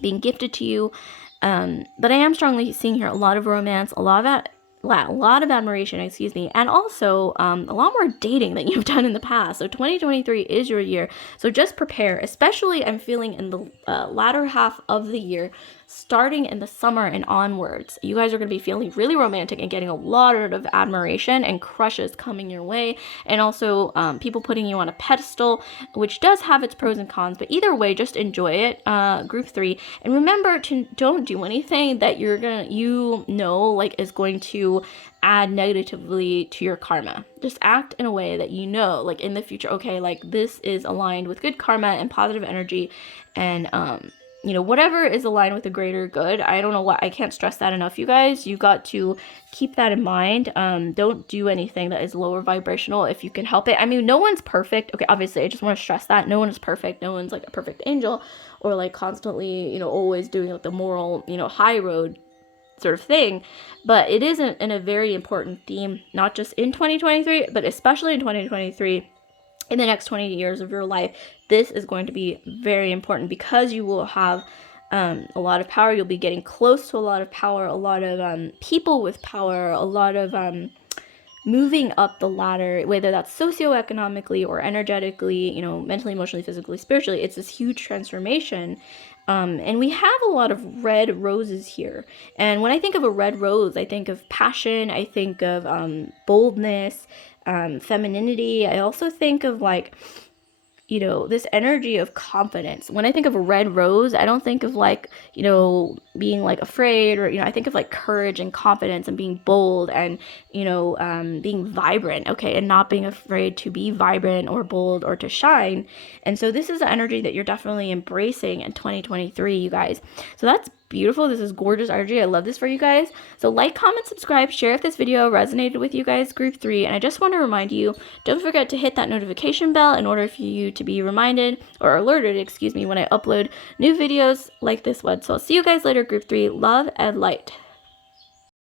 being gifted to you. But I am strongly seeing here a lot of romance, a lot of admiration, excuse me, and also a lot more dating than you've done in the past. So 2023 is your year. So just prepare, especially I'm feeling in the latter half of the year, starting in the summer and onwards. You guys are going to be feeling really romantic and getting a lot of admiration and crushes coming your way. And also people putting you on a pedestal, which does have its pros and cons, but either way, just enjoy it, group 3. And remember to don't do anything that you're gonna, you know, like is going to add negatively to your karma. Just act in a way that you know, like in the future, okay, like this is aligned with good karma and positive energy, and you know, whatever is aligned with the greater good. I don't know what, I can't stress that enough, you guys. You got to keep that in mind. Don't do anything that is lower vibrational if you can help it. I mean, no one's perfect. Okay, obviously, I just want to stress that. No one is perfect. No one's like a perfect angel or like constantly, you know, always doing like the moral, you know, high road sort of thing. But it is in a very important theme, not just in 2023, but especially in 2023. In the next 20 years of your life, this is going to be very important, because you will have a lot of power. You'll be getting close to a lot of power, a lot of people with power, a lot of moving up the ladder, whether that's socioeconomically or energetically, you know, mentally, emotionally, physically, spiritually. It's this huge transformation. And we have a lot of red roses here. And when I think of a red rose, I think of passion. I think of boldness, femininity. I also think of, like, you know, this energy of confidence. When I think of a red rose, I don't think of, like, you know, being like afraid, or, you know, I think of like courage and confidence and being bold and, you know, being vibrant, okay, and not being afraid to be vibrant or bold or to shine. And so this is the energy that you're definitely embracing in 2023, you guys. So that's beautiful. This is gorgeous energy. I love this for you guys. So like, comment, subscribe, share if this video resonated with you guys, group 3. And I just want to remind you, don't forget to hit that notification bell in order for you to be reminded, or alerted, excuse me, when I upload new videos like this one. So I'll see you guys later, group 3. Love and light.